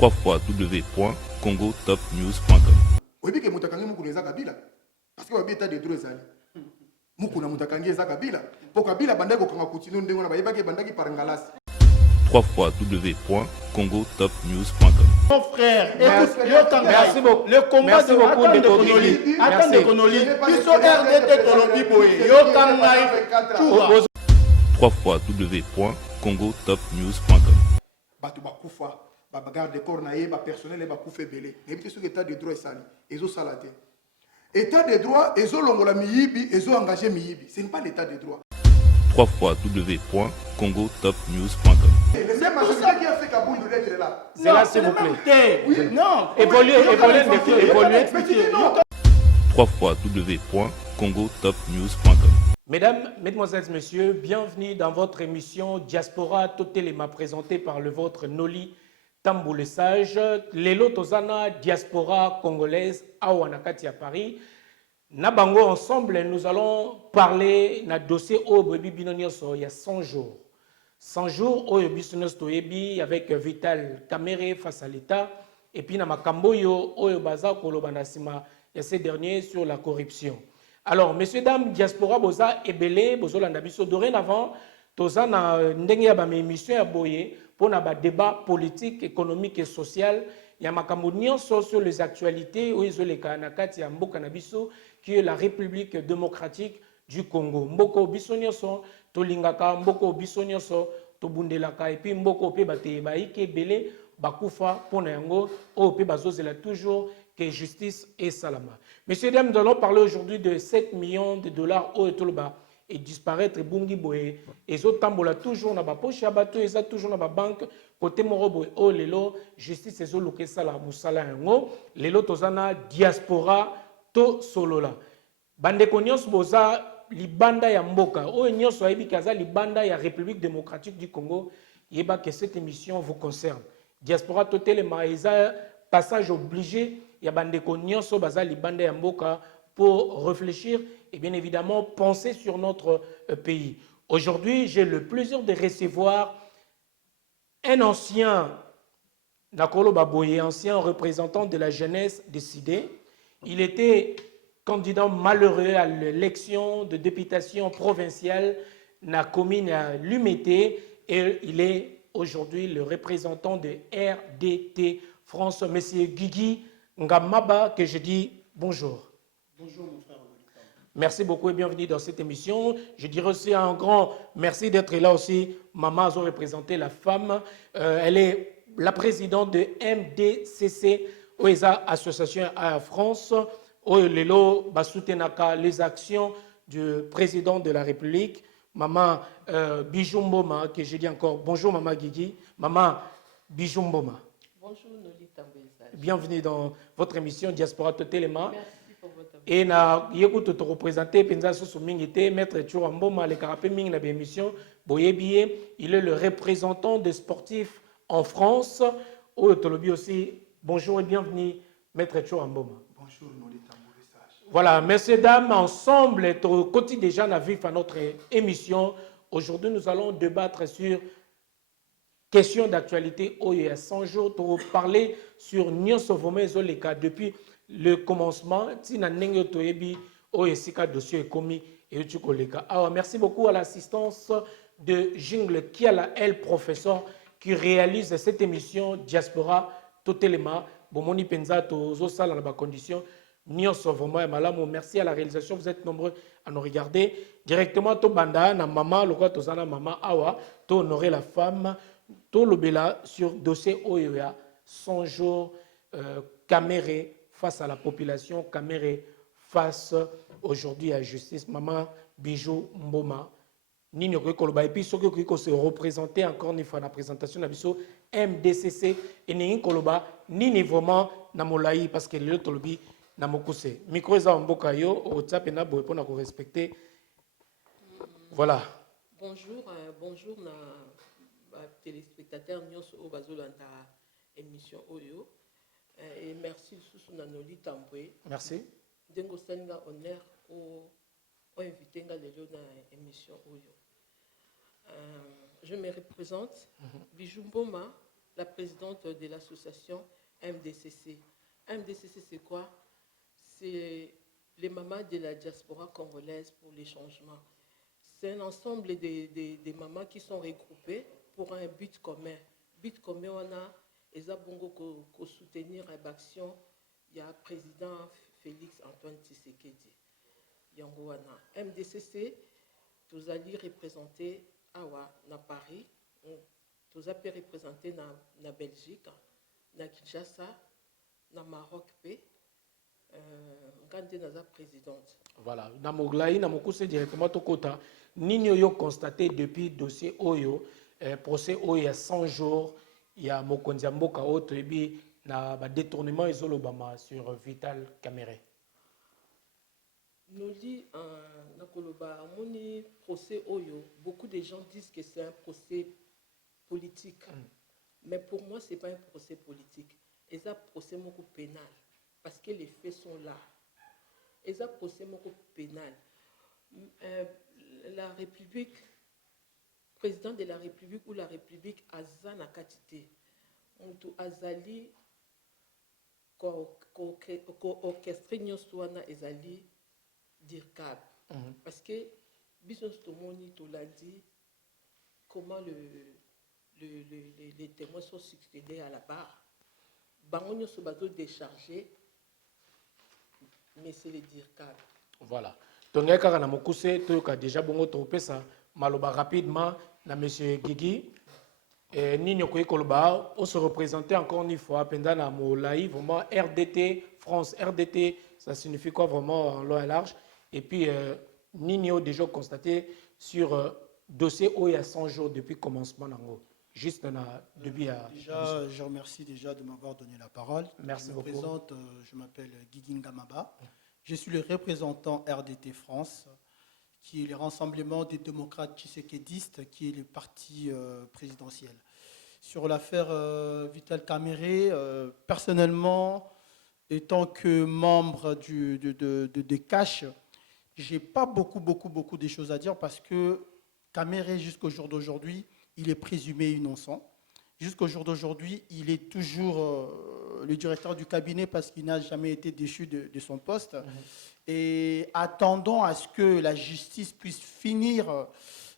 www.congotopnews.com. Oyebi ke mutakangi mukuna eza Kabila parce que état de droit ezali mukuna mutakangi eza Kabila po Kabila bandaki kokanga kutino ndenge wana bayebaki bandaki par ngalasi. www.congotopnews.com. Mon frère, merci beaucoup. Le combat de Konoli. Attends Konoli. Biso RDT Tolobi Boye. Yo kangai. www.congotopnews.com. Batu bakufa ba garde corps na ye ba personnel ba kufa belé. Nebi so état de droit esali ezo salate. État de droit ezo longola miyibi ezo engagé miyibi. Ce n'est pas l'état de droit. www.congotopnews.com. C'est tout ça qui a fait Kaboundou d'être là. C'est là s'il vous plaît. Non, évoluez. www.congotopnews.com. Mesdames, Mesdemoiselles, Messieurs, bienvenue dans votre émission Diaspora Totelema présentée par le vôtre Noli Tambou le Sage. Lelo Tozana Diaspora congolaise à Wanakati à Paris. Nabango ensemble, nous allons parler na dossier Obebi Binonioso il y a 100 jours. 100 jours Obebi Toyebi avec Vital Kamere face à l'État et puis na Makamboyo Oyobaza Kolobanasima il y a ces derniers sur la corruption. Alors, messieurs, dames, Diaspora Boza Ebele, Bozolanda Biso, dorénavant, Toza na ndenge ya ba émission ya boye pour na ba débat politique, économique et social. Il y a makambo nyonso sur les actualités où ils ont les kanakati ya mboka na biso qui est la République démocratique du Congo. Mboko biso nyonso tolingaka, mboko biso nyonso tobundelaka et puis mboko pe bate baike belé bakufa pona yango o pe bazozela toujours que justice et salama. Messieurs, dames, nous allons parler aujourd'hui de 7 millions de dollars au Etoloba et disparaître Bungi Boye. Et zo tambola toujours na ba poche ya bato et ça toujours na ba banque côté morobo o lelo justice et zo luke sala musala yango lelo tozana diaspora to solola. Bande konyos boza libanda ya mboka o nyonso ayebi kaza libanda ya République démocratique du Congo yeba que cette émission vous concerne. Diaspora to telema eza passage obligé. Il y a bandeko nyonso baza libanda ya mboka pour réfléchir et bien évidemment penser sur notre pays. Aujourd'hui, j'ai le plaisir de recevoir un ancien Nakolo Baboye, ancien représentant de la jeunesse décidée. Il était candidat malheureux à l'élection de députation provinciale na commune à l'Umete et il est aujourd'hui le représentant de RDT France, Monsieur Guigui Ngamaba, que je dis bonjour. Bonjour mon frère. Merci beaucoup et bienvenue dans cette émission. Je dirais aussi un grand merci d'être là aussi. Maman a représenté la femme. Elle est la présidente de MDCC, OESA Association à France. Lelo Basutenaka, les actions du président de la République. Maman Bijumboma, que je dis encore bonjour Maman Guigui. Maman Bijumboma. Bonjour Noli Tambou le Sage. Bienvenue dans votre émission Diaspora Totelema. Merci pour votre Et na yekuto te représenter penza soso mingité maître Chouamboma le carapé ming na émission Boyebié, il est le représentant des sportifs en France. Tolobi aussi. Bonjour et bienvenue maître Chouamboma. Bonjour Noli Tambou le Sage. Voilà, messieurs dames, ensemble au quotidien à vivre à notre émission. Aujourd'hui, nous allons débattre sur question d'actualité, il y a 100 jours, pour parler sur Nyonso Vome Zoleka depuis le commencement. Alors, merci beaucoup à l'assistance de Jingle Kiala, elle, professeur, qui réalise cette émission Diaspora Totelema. Bomoni Penza, Tozo Sal, dans la condition. Nyonso Vome Malamu. Merci à la réalisation, vous êtes nombreux à nous regarder. Directement, to Banda, na Mama, le Tozana Mama Awa, to honorer la femme. Tout le bela sur dossier OEA, 100 jours, Caméré face à la population, Caméré face aujourd'hui à la justice. Maman Bijou Mboma, Nini Koloba, et puis ceux qui se représenter encore une fois dans la présentation de la MDCC, et Nini Koloba, Nini vraiment Namolaï, parce que le Tolobi Namokuse. Micro est en Bokayo, au Tsap et Nabo, pour nous respecter. Voilà. Bonjour, bonjour. Téléspectateurs nyonso au bazolanta émission Oyo et merci sous Noli Tambou. Merci. Dengo senga honneur au invité nga lelo na émission Oyo. Je me représente Bijumboma, la présidente de l'association MDCC. MDCC, c'est quoi? C'est les mamans de la diaspora congolaise pour les changements. C'est un ensemble des mamans qui sont regroupées pour un but commun. But commun, on a Ezabongo pour soutenir l'action. Il y a le président Félix Antoine Tshisekedi. Yangoana. MDCC, tous allez représenter à Paris, tous allez représenter na Belgique, na Kinshasa, na Maroc, quand la présidente. Voilà. Na Moglaï, na Mokuse directement au Kota. Nino yo constaté depuis dossier Oyo, procès Oyo il y a 100 jours, il y a Mokonzi Mboka autre et puis na détournement isolobama sur Vital Caméré. Nous dit na Koloba, moni procès Oyo, beaucoup de gens disent que c'est un procès politique. Mais pour moi, ce n'est pas un procès politique. C'est un procès pénal. Parce que les faits sont là. C'est un procès pénal. La République, président de la République ou la République Azana Katité, Moutou Azali, orchestré Nyoswana Ezali Dirkab. Parce que, Bisous Tomoni Toladi, comment les témoins sont succédés à la barre. Bangonio Sobazo déchargé, mais c'est le Dirkab. Voilà. Donc, il y a déjà bongo tropé ça. Maloba rapidement, na monsieur Guigui. Nino Koloba, on se représentait encore une fois, pendant la Molaï, vraiment RDT, France, RDT, ça signifie quoi vraiment en long et large. Et puis, Nino déjà constaté sur dossier où il y a 100 jours depuis le commencement d'Ango. Juste depuis déjà, je remercie déjà de m'avoir donné la parole. Merci beaucoup. Je me présente, je m'appelle Guigui Ngamaba. Je suis le représentant RDT France, qui est le rassemblement des démocrates tshisekédistes, qui est le parti présidentiel. Sur l'affaire Vital Caméré, personnellement, étant que membre de CACH, je n'ai pas beaucoup de choses à dire parce que Caméré, jusqu'au jour d'aujourd'hui, il est présumé innocent. Jusqu'au jour d'aujourd'hui, il est toujours le directeur du cabinet parce qu'il n'a jamais été déchu de son poste. Et attendons à ce que la justice puisse finir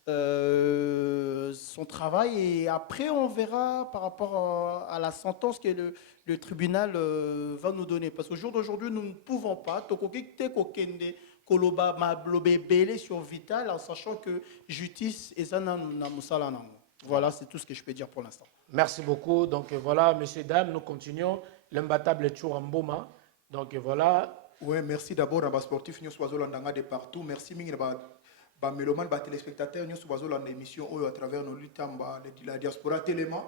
son travail. Et après, on verra par rapport à la sentence que le tribunal va nous donner. Parce qu'au jour d'aujourd'hui, nous ne pouvons pas sur Vital en sachant que justice est un musalanamo. Voilà, c'est tout ce que je peux dire pour l'instant. Merci beaucoup. Donc voilà, messieurs, dames, nous continuons. L'imbattable Chouramboma. Donc voilà. Oui, merci d'abord à sportif nous sommes de partout. Merci à méloman, à téléspectateurs, nous sommes dans l'émission à travers nos luttes de la diaspora Téléma.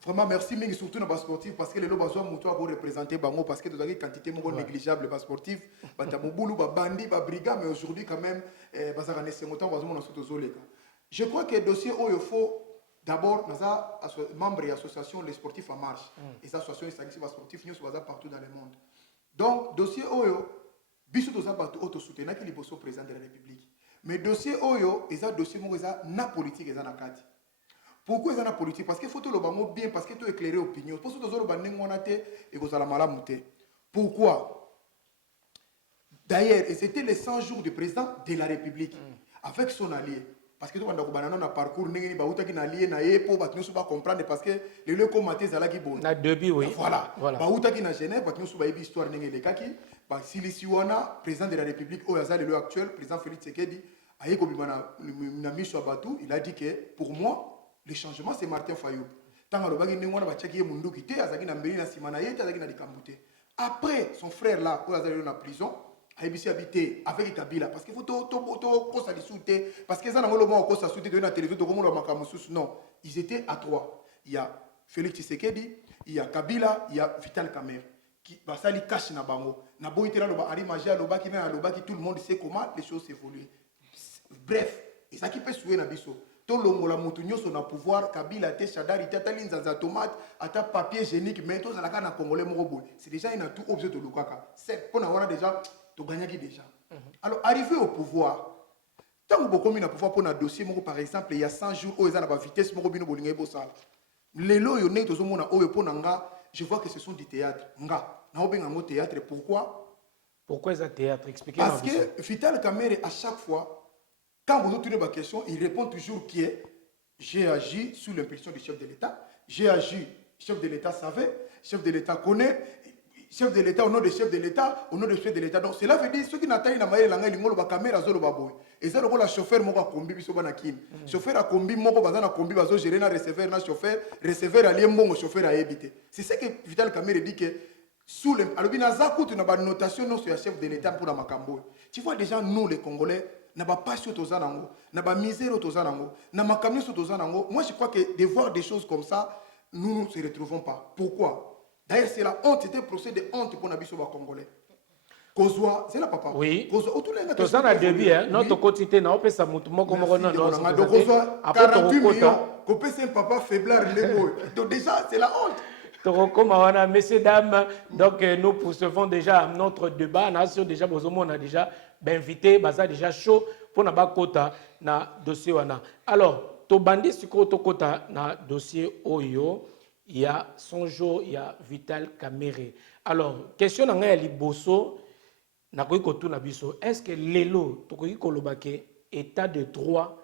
Vraiment merci surtout à sportif parce que les lois sont représenter bango parce que nous avons une quantité négligeable de sportifs, batamoboulou, bandi, brigand, mais aujourd'hui quand même, je crois que le dossier où il faut d'abord, nous avons membres de l'association Les Sportifs en Marche. Et cette association est sportive, nous sommes partout dans le monde. Donc, dossier Oyo, bisous tous les autres soutenants qui sont président de la République. Mais dossier Oyo, c'est un dossier qui est na politique, c'est na carte. Pourquoi c'est na politique? Parce qu'il faut tout le monde bien, parce qu'il faut éclairer l'opinion. Parce que tout le monde et que ça la malamouté. Pourquoi? D'ailleurs, c'était les 100 jours du président de la République avec son allié. Parce que tout le monde a un parcours, il a allié, pour comprendre parce que les lieux comme Maté Zalaki bon. Na début, oui. Voilà. Baouta qui na Genève, parce que nous avons une histoire de kaki. Si les Siwana, président de la République, au hasard le lieu actuel, président Félix Tshisekedi, il a dit que pour moi, le changement c'est Martin Fayou. Après, son frère là, au hasard en prison, a habité avec Kabila parce qu'il faut tout ça discuter parce que ça n'a pas le moment qu'on s'assoute dans la télévision non, ils étaient à trois. Il y a Félix Tshisekedi, il y a Kabila, il y a Vital Caméré qui va ça li cache na bango na boité là le ba Magia le ba qui met le ba qui tout le monde sait comment les choses évoluent. Bref, et ça qui peut souiller na biso to longola mutu nyoso na pouvoir Kabila te Chadari tata linza za tomate ata papier hygiénique mais to zalaka na congolais moko c'est déjà une tout objet de lukaka c'est pour avoir déjà to gagnaki déjà. Alors arrivé au pouvoir tant que beaucoup mis na pouvoir pour un dossier par exemple il y a 100 jours où ils ont la vitesse moko bino bolinga bo sala Lelo yo ne tozomona oyo po nanga, je vois que ce sont du théâtre. Nga, na obenga ngo théâtre, pourquoi? Pourquoi ça théâtre? Expliquez-moi. Parce que Vital Kamerhe, à chaque fois, quand vous tournez ma question, il répond toujours que j'ai agi sous l'impulsion du chef de l'État. J'ai agi, chef de l'État savait, chef de l'État connaît, chef de l'État au nom du chef de l'État, au nom du chef de l'État. Donc cela veut dire ceux qui n'atteignent pas la main, ils ont la caméra zolo baboy. Et ça le chauffeur moko kombi biso bana kin. Chauffeur a kombi moko bazana kombi bazo gérer na receveur allié mbongo chauffeur a éviter. C'est ce que Vital Kamerhe dit que sous le alobina zaku tu na ba notation non sur le chef de l'État pour la makambo. Tu vois déjà nous les Congolais na ba passion tozanango, na ba misère tozanango, na makamio tozanango. Moi je crois que de voir des choses comme ça, nous ne se retrouvons pas. Pourquoi? D'ailleurs c'est la honte, c'était un procès de honte pour nabiso ba Congolais. Kozwa, c'est la papa. Oui. Kozwa autour Tout ça na début hein, notre quotidien na opesa mutu moko moko na donc Kozwa 48 millions, kopesa un papa faiblard lemo. Donc déjà c'est la honte. Messieurs, dames, donc nous poursuivons déjà notre débat. Nation déjà, on a déjà invité, baza déjà chaud pour na bakota na dossier wana. Alors, to bandi siko to kota na dossier Oyo, il y a Sonjo, il y a Vital Kamerhe. Alors, question na ngai liboso na koyi kotu na biso. Est-ce que lelo to koyi kolobake état de droit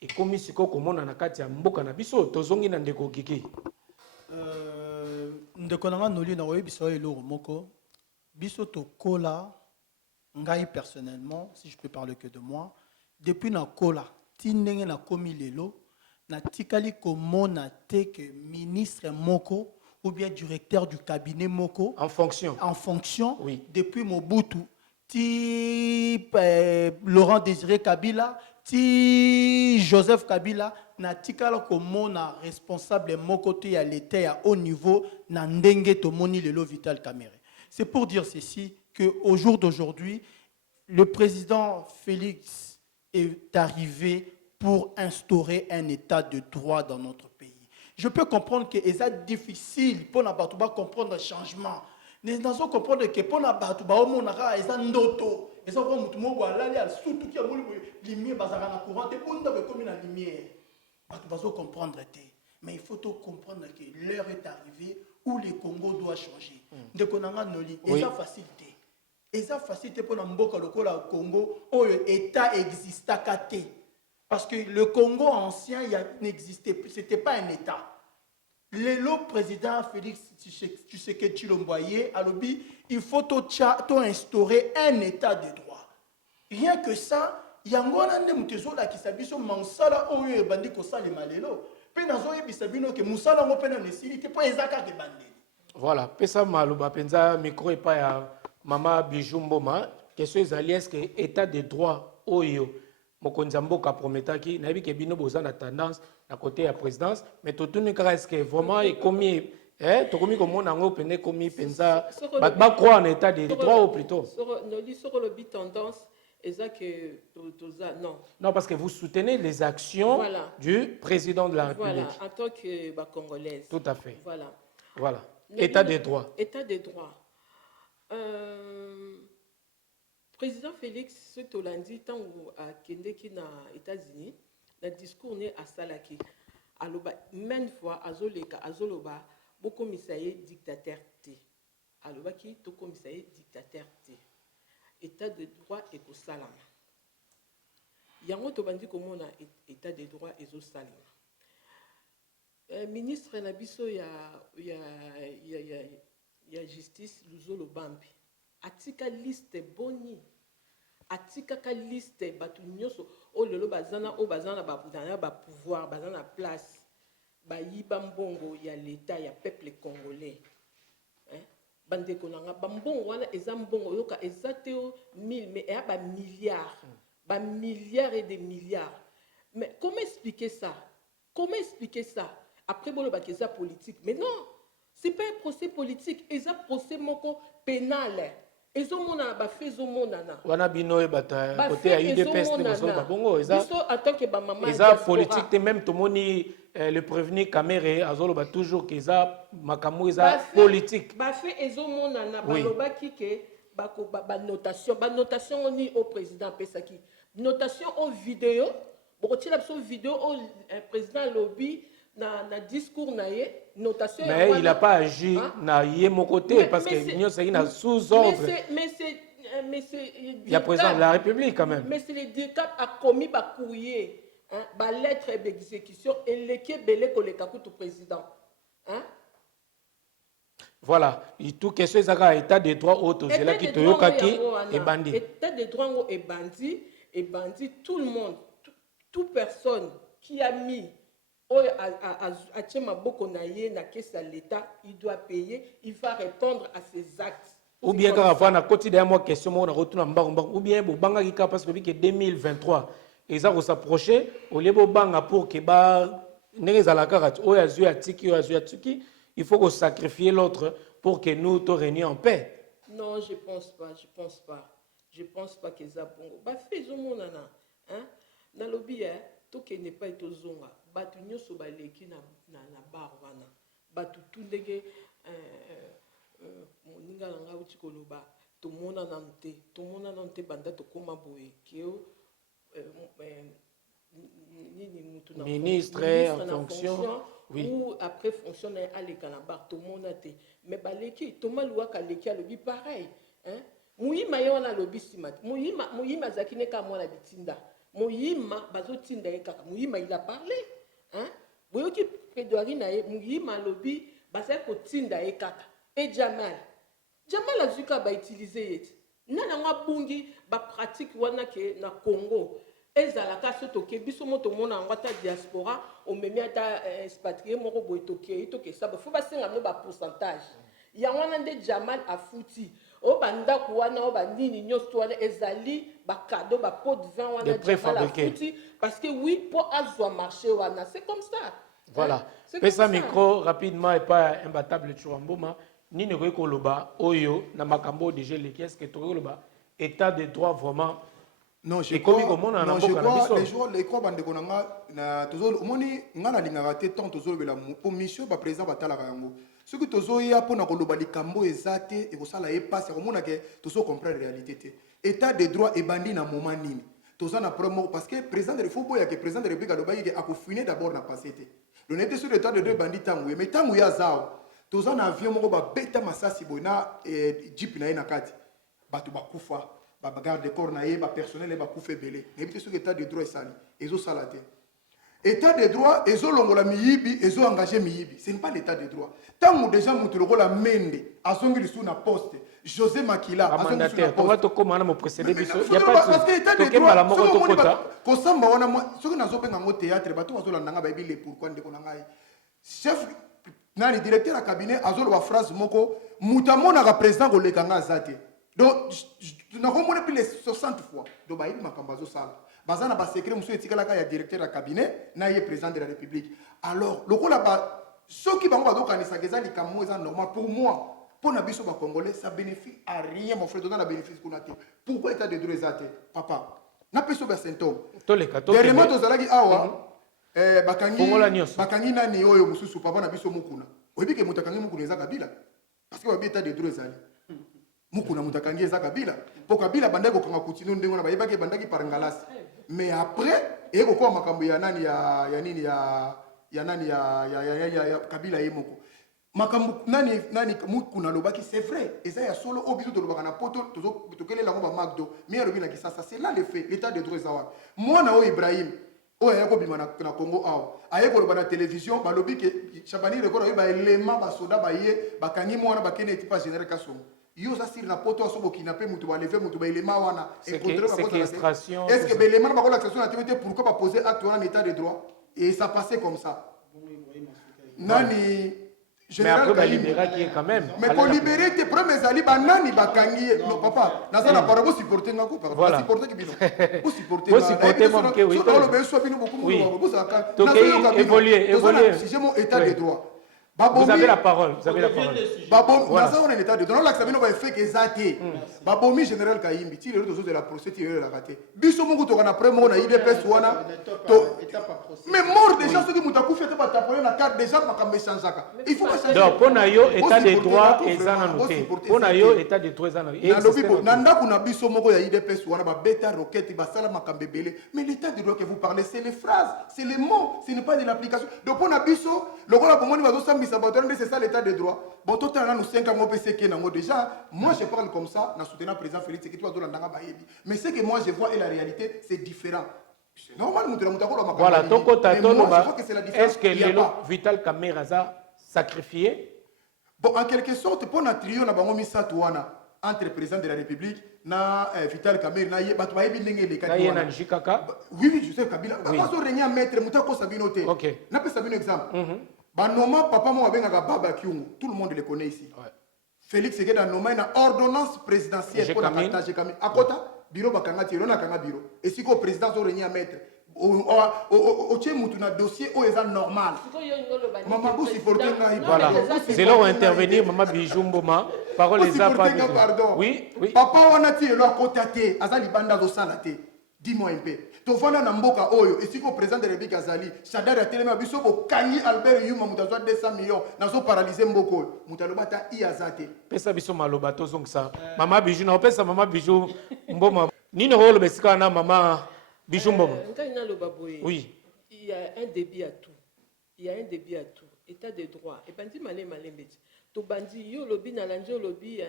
et comme siko komona na kati ya mboka na biso tozongi na ndeko kiki? Ndeko nanga noli na biso eloro moko biso to kola ngai personnellement si je peux parler que de moi depuis na kola tindenge na komi lelo na tikali komona te que ministre moko ou bien directeur du cabinet moko en fonction oui. Depuis Mobutu ti Laurent Désiré Kabila ti Joseph Kabila na tikala komona responsable moko te à l'état à haut niveau na ndenge to moni lelo Vital Kamerhe. C'est pour dire ceci que au jour d'aujourd'hui le président Félix est arrivé pour instaurer un état de droit dans notre pays. Je peux comprendre que c'est difficile pour na batuba comprendre le changement. Nous devons comprendre que pour na batuba au monaka eza ndoto. Eza ko mutu moko alali al surtout ki amoli lumière bazaka na courant te bunda be comme na lumière. Batu bazo comprendre te. Mais il faut tout comprendre que l'heure est arrivée où le Congo doit changer. Ndeko nanga noli eza facilité. Eza facilité pour na mboka lokola Congo où état existaka te. Parce que le Congo ancien n'existait plus, c'était pas un état. Le président Félix Tshisekedi Tshilombo alobi il faut instaurer un état de droit. Rien que ça, yangona nde mutezo la kisabiso mansala oyo ebandi ko salema lelo. Pe nazo yebisabino ke musala ngo pena nesili te po ezaka ke bandeli. Voilà, pesa maluba penza micro et pas ya mama Bijumboma, question ezali est-ce que état de droit oyo mokonzi mboka prometaki na yebi ke bino boza na tendance à côté de la présidence, mais tout le monde est-ce que vraiment est commis, tout comme on a opené commis pensa, bah croire en état de droit ou plutôt. Sur le but tendance, que non. Non, parce que vous soutenez les actions du président de la République. Voilà, en tant que Congolaise. Tout à fait. Voilà. Voilà. État de droit. État de droit. Président Félix Tolandi, tant à Kendeki na États-Unis, le discours n'est à Salaki. Aloba, même fois, Azoloba, beaucoup misaye dictateur T. Aloba qui, tout comme misaye dictateur T. État de droit et ko salama. Yango tobandi comme on a état de droit et zo salama. Ministre Nabiso ya justice Luzolo Bambi. Atika liste boni. Atika ka liste batu nyoso o lelo bazana o bazana ba pouvoir bazana place ba yiba mbongo ya l'état ya peuple congolais. Bande konanga bambongo wana eza mbongo yoka ezateo 1000 mais ya ba milliards. Ba milliards et des milliards. Mais comment expliquer ça? Comment expliquer ça? Après bon le bakeza politique. Mais non, c'est pas un procès politique, c'est un procès moko pénal. Ezomona ba fezomona wana bino e bata côté ya UDPS te boso ba bongo eza en tant que ba maman eza politique te même tomoni le prévenu Kamerhe azolo ba toujours que eza makamu eza politique ba fait ezomona na ba lobaki ke ba notation ni au président pesaki notation en vidéo bokotila biso vidéo au président lobby na discours na ye notation Mais il n'a pas agi hein? na yé mon côté parce que nous sommes sous ordre. Il y a président de la République quand même. Mais c'est le DIRCAP a commis ba courrier, hein, ba lettre d'exécution et l'équipe belé koleka kutu président, hein? Voilà, tout question est état de droit auto, c'est là qui te yokaki et bandit. État de droit et bandit, tout le monde, toute personne qui a mis à Tchemaboko naye na caisse à l'État, il doit payer, il va répondre à ses actes. Ou bien quand on a un quotidien moi question on a retourné en bas ou bien bon banga kika parce que 2023 et ça va s'approcher au lieu de banga pour que ba n'ez à la carte ou à tiki il faut qu'on sacrifie l'autre pour que nous te réunions en paix. Non, je pense pas. Je pense pas que ça bon. Bah faisons mon nana, hein? Dans le lobby tout qui n'est pas été zonga. Bah tu n'y so ba leki na bar wana. Bah tout ndege moninga nga uti koloba. Tout monde nante banda to koma boye kio ministre en fonction. Oui. Ou après fonctionnaire à l'écanabar, tout le monde a été. Mais baleki, tout le monde a été à lobby pareil. Mouyima yon a lobby simat. Mouyima zakine ka moi la bitinda. Mouyima bazo tinda ekaka. Mouyima il a parlé. Vous qui pédoari na Mouyima lobby basa ko tinda ekaka. Et Jamal a zuka ba utiliser yet. Nana nga bungi ba pratique wana ke na Congo. Ezalaka soto ke biso moto mona ngata diaspora o memi ata expatrié moko boy toke ça faut ba singa no ba pourcentage ya wana nde Jamal afuti o banda ko wana o bandini nyoso wana ezali ba cadeau ba pot de vin wana Jamal afuti parce que oui pour azwa marché wana c'est comme ça. Voilà. Pesa micro rapidement et pas imbattable Chouamboma ni ne koloba oyo na makambo déjà les qu'est-ce que tokoloba état de droit vraiment. Non, je crois les croix bande konanga na tozolo omoni ngana lingaka te tant tozolo bela pour mission ba président batala yango ce que tozo ya pona koloba likambo ezate e ko sala e passe ko mona ke tozo comprendre réalité te état de droit et bandi na moment nini tozo na promo parce que président de faut boya que président de république aloba yeke akofiner d'abord na passé te le n'était sur l'état de droit bandi tangu mais tangu ya zao tozo na avion moko ba beta masasi boina jeep na ina kati batu bakufa ba garde de corps naé ba personnel ba koufé belé mais bien sûr état de droit sali ezo salate état de droit ezo longola miyibi ezo engagé miyibi ce n'est pas l'état de droit tant déjà mutu lokola mende azongi lisu na poste José Makila azongi lisu na poste on va to comment mo précéder biso y a pas parce que état de droit moko to kota ko samba wana ce que nazo benga ngo théâtre bato bazo landanga ba ibile pourquoi ndeko na ngai chef nani directeur à cabinet azolo ba phrase moko mutamona ka président ko lekanga zate. Donc, nous avons plus de 60 fois. Donc, il y a des sala. Bazana ba secret monsieur etikalaka ya directeur de cabinet na ye président de la République. Alors, le ko là-bas ceux qui vont ba kanisa keza likambo eza normal pour moi. Pour na biso ba congolais, ça bénéficie à rien mon frère dans la bénéfice qu'on a. Pourquoi état de droit ezate papa? Na peso ba symptôme. Dernièrement tozalaki awa bakangi nani oyo mususu papa na biso mukuna. Oyebi ke mutakangi mukuna eza kabila. Parce que ba état de droit ezali. Mukuna mutakangi eza kabila po kabila bandaki kokanga kutino ndengo na bayebaki bandaki par ngalasi mais après eko kwa makambo ya nani ya nini ya nani ya kabila yemoko makambo nani mukuna lobaki c'est vrai eza ya solo obiso to lobaka na poto to kelela ngo ba magdo mais ya lobina kisasa c'est là le fait l'état de droit zawa mwana o Ibrahim o ya ko bima na Congo awa ayeko loba na télévision ba lobi ke Chabani record ba élément ba soda ba ye bakangi mwana bakene etipa général Kasongo. Yo ça sur la poto aso kidnapper mutu ba lever mutu ba élément wana séquestration est-ce que l'élément ba ko l'action activité pourquoi pas poser acte en état de droit et ça passait comme ça nani général mais après libérer qui est quand même mais pour libérer tes premiers ali ba nani ba kangi non papa na ça na para vous supporter ngako par supporter ki bino vous supporter mon que oui so le beso bino beaucoup vous ça évoluer si j'ai mon état de droit Vous avez la parole. Vous avez la parole. Babom, Voilà. dans un état de droit, l'accès va faire que ça t'est. Babomi général Kayimbi, si les autres de la procédure la raté. Biso mungu to kana premo na IDPS wana. Mais mort déjà ceux qui mutaku fait pas taper la carte déjà pas comme chanzaka. Il faut pas changer. Donc, pour nayo état Aussi de pour droit tes et ça vraiment, noté. aussi pour tes Pour nayo idées. état de droit et ça noté. Na lobi bo nanda kuna biso moko ya IDPS wana ba beta roquette ba sala makambe belé. Mais l'état de droit que vous parlez c'est les phrases, c'est les mots, ce n'est pas de l'application. Donc pour na biso, le rôle pour moi ni bazo sambisa batonde c'est ça l'état de droit. Bon tout à nous 5 ans PC qui nango déjà, moi je parle comme ça, na soutenant président Félix qui toi dans ndanga bayebi. Mais ce que moi je vois et la réalité c'est différent. C'est normal nous mutako la makambe. Voilà, toko tatono ba. Est-ce que Il y a Lelo pas. Vital Kameraza sacrifié? Bon, en quelque sorte, pour notre trio, nous avons mis ça entre le président de la République, na Vital Kamerhe, na Bato Bayebi Ndenge les Na yena Njikaka. Oui, oui, je sais Kabila. Oui. Parce que Régnier maître, Moutako Sabinote. Ok. N'a pas Sabino exemple. Banoma, papa moi avec Baba Kyungu, tout le monde le connaît ici. Ouais. Félix Sekeda nommé une ordonnance présidentielle pour la partage Kamil. À côté, bureau Bakangati, on a Kanga bureau. Et si le président Régnier maître, au Tchémoutuna dossier, où est normal. Maman, vous supportez Voilà. C'est là où intervenir, Maman Bijumboma. Parole les a pas. Pardon. Oui, oui. Papa on a tiré leur côté à thé, azali banda do salate. Dis-moi un peu. Tofana na mboka oyo, et si le président de la République azali, Chadar a télé biso ko kanyi Albert Yuma mutazo 200 millions, nazo paralyser mboko. Mutalobata iazate. Pesa biso maloba to ça. Maman Bijou na pesa Maman Bijou mboma. Nini rolo besika na Maman Bijou mboma. Oui. Il y a un débit à tout. Il y a un débit à tout. État de droit. Et bandi malé malé beti. To bandi yo lobi na lanjo lobi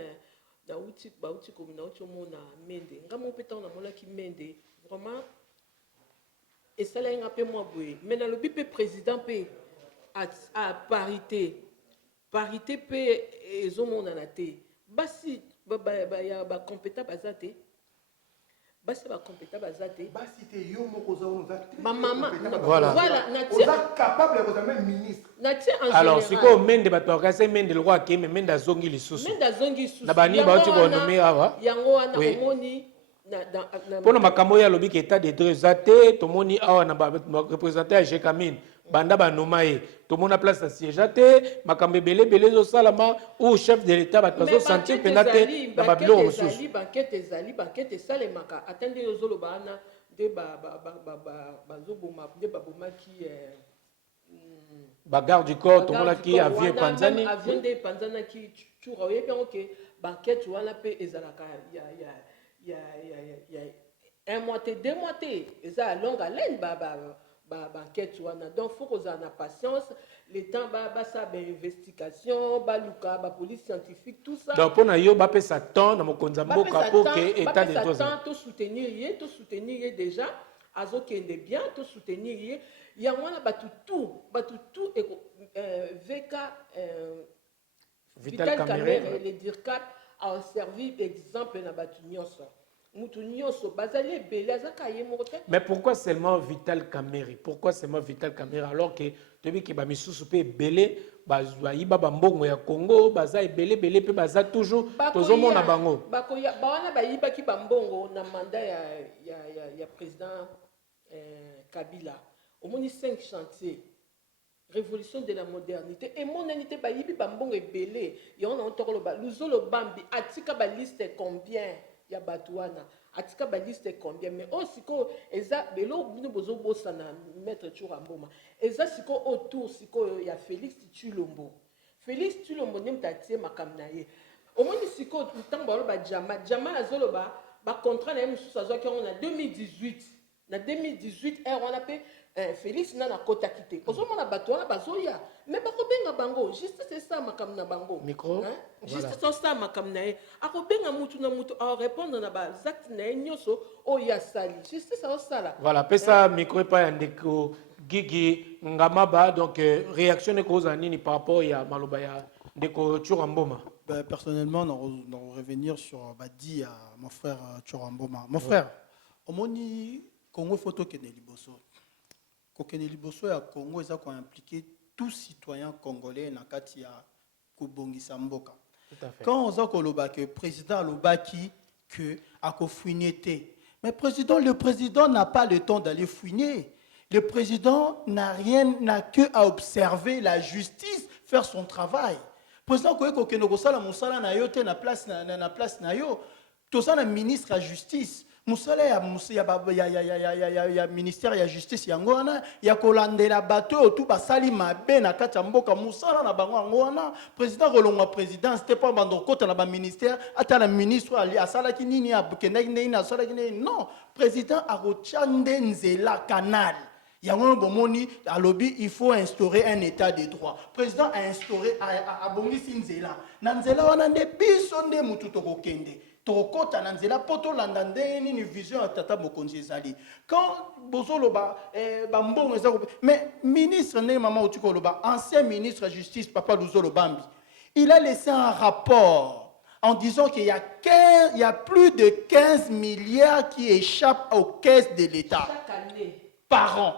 na uti ba uti comme na uti mona mende. Ngamo peta na mola ki mende. Vraiment et ça là un peu moins boy. Mais na lobi pe président pe à parité. Parité pe ezomo na na te. Basi ba ya ba compétent bazate. Basi ba compétent bazate. Basi te yo moko za ono za. Ma maman. Voilà. Voilà, Vous êtes capable de vous même ministre. Alors, si ko mende bato akase mende le roi ke mende azongi lisusu. Mende azongi susu. Na bani ba uti ko nommer awa. Yango wana omoni na Pona makambo ya lobi ke état de droit zate, to moni awa na ba représenter à Jekamine. Banda ba nomaye. To mona place à siège te, makambe belé zo salama ou chef de l'état bato zo sentir penate na ba bilo mususu. banquete salemaka. Attendez ozolo bana de zo boma de baboma qui Bagarre du corps, to mona ki avion Panzani. avion de Panzana qui chura oyebi OK banquete wana pe ezalaka il y a un mois, 2 mois, eza longue haleine banquete wana. Donc faut qu'on ait patience, le temps ça investigation, luka police scientifique tout ça. Donc pour na yo ba pesa temps na mokonza mboka pour que état de droit. To soutenir déjà azo kende bien, to soutenir ya wana tout VK Vital Kamerhe le DIRCAP a servi exemple na batu nyonso. Mais pourquoi seulement Vital Kamerhe? Pourquoi seulement Vital Kamerhe alors que depuis que ba misusu pe belé bayiba bambongo ya Congo baza belé pe baza toujours tozomona bango. Bakoya bawana bayiba ki bambongo na mandat ya président Kabila. Au moins 5 chantiers. Révolution de la modernité et modernité bayibi bambongo belé. Ya on entend le ba luzolo bambi atika ba liste combien ya batuana atika ba liste combien mais osiko eza belo bino bozo bosa na maître Churamboma eza siko autour siko ya Félix Tshilombo nem tatie makamna ye omoni siko ntango ba jama azolo ba contrat na mususu azwaki on a 2018 on a pe Félix na kota kité ozomona batuana bazoya mais bakobenga bango juste c'est ça makamna bango micro juste c'est ça makamna ye akobenga mutu na mutu a répondre na ba acte na nyoso o ya sali juste ça sala. Voilà pesa micro pa ya ndeko Gigi Ngamaba donc réaction ko zanini par rapport ya maloba ya ndeko Churamboma. Personnellement on revenir sur dit à mon frère Churamboma. Mon frère omoni Congo photo kene liboso. Kokene liboso ya Congo eza ko impliquer tout citoyen congolais na kati ya kobongisa mboka. Quand on a koloba que président lobaki que akofouignete. Mais le président n'a pas le temps d'aller fouiner. Le président n'a que à observer la justice faire son travail. Président Koyeko Kenogosala Moussala na yo te na place na yo. Toza na ministre à justice. Moussala ya ministère ya justice yango wana ya kolandela bato tout basali mabe na kati ya mboka Moussala na bango yango wana. Président Rolonga président c'était pas bando kota na ba ministère ata na ministre ali asalaki nini ya kendaki nini asalaki nini non président arochande nzela canal. Yango bomoni alobi il faut instaurer un état de droit. Président a instauré a bongisi nzela. Na nzela wana nde biso nde mutu tokokende. Tokota na nzela poto landa ndeni ni vision ya tata mokonzi ezali. Quand bozolo ba mbongo ezako mais ministre ne mama otiko loba ancien ministre de justice papa Luzolo Bambi. Il a laissé un rapport en disant qu'il y a plus de 15 milliards qui échappent aux caisses de l'État. Chaque année. Par an.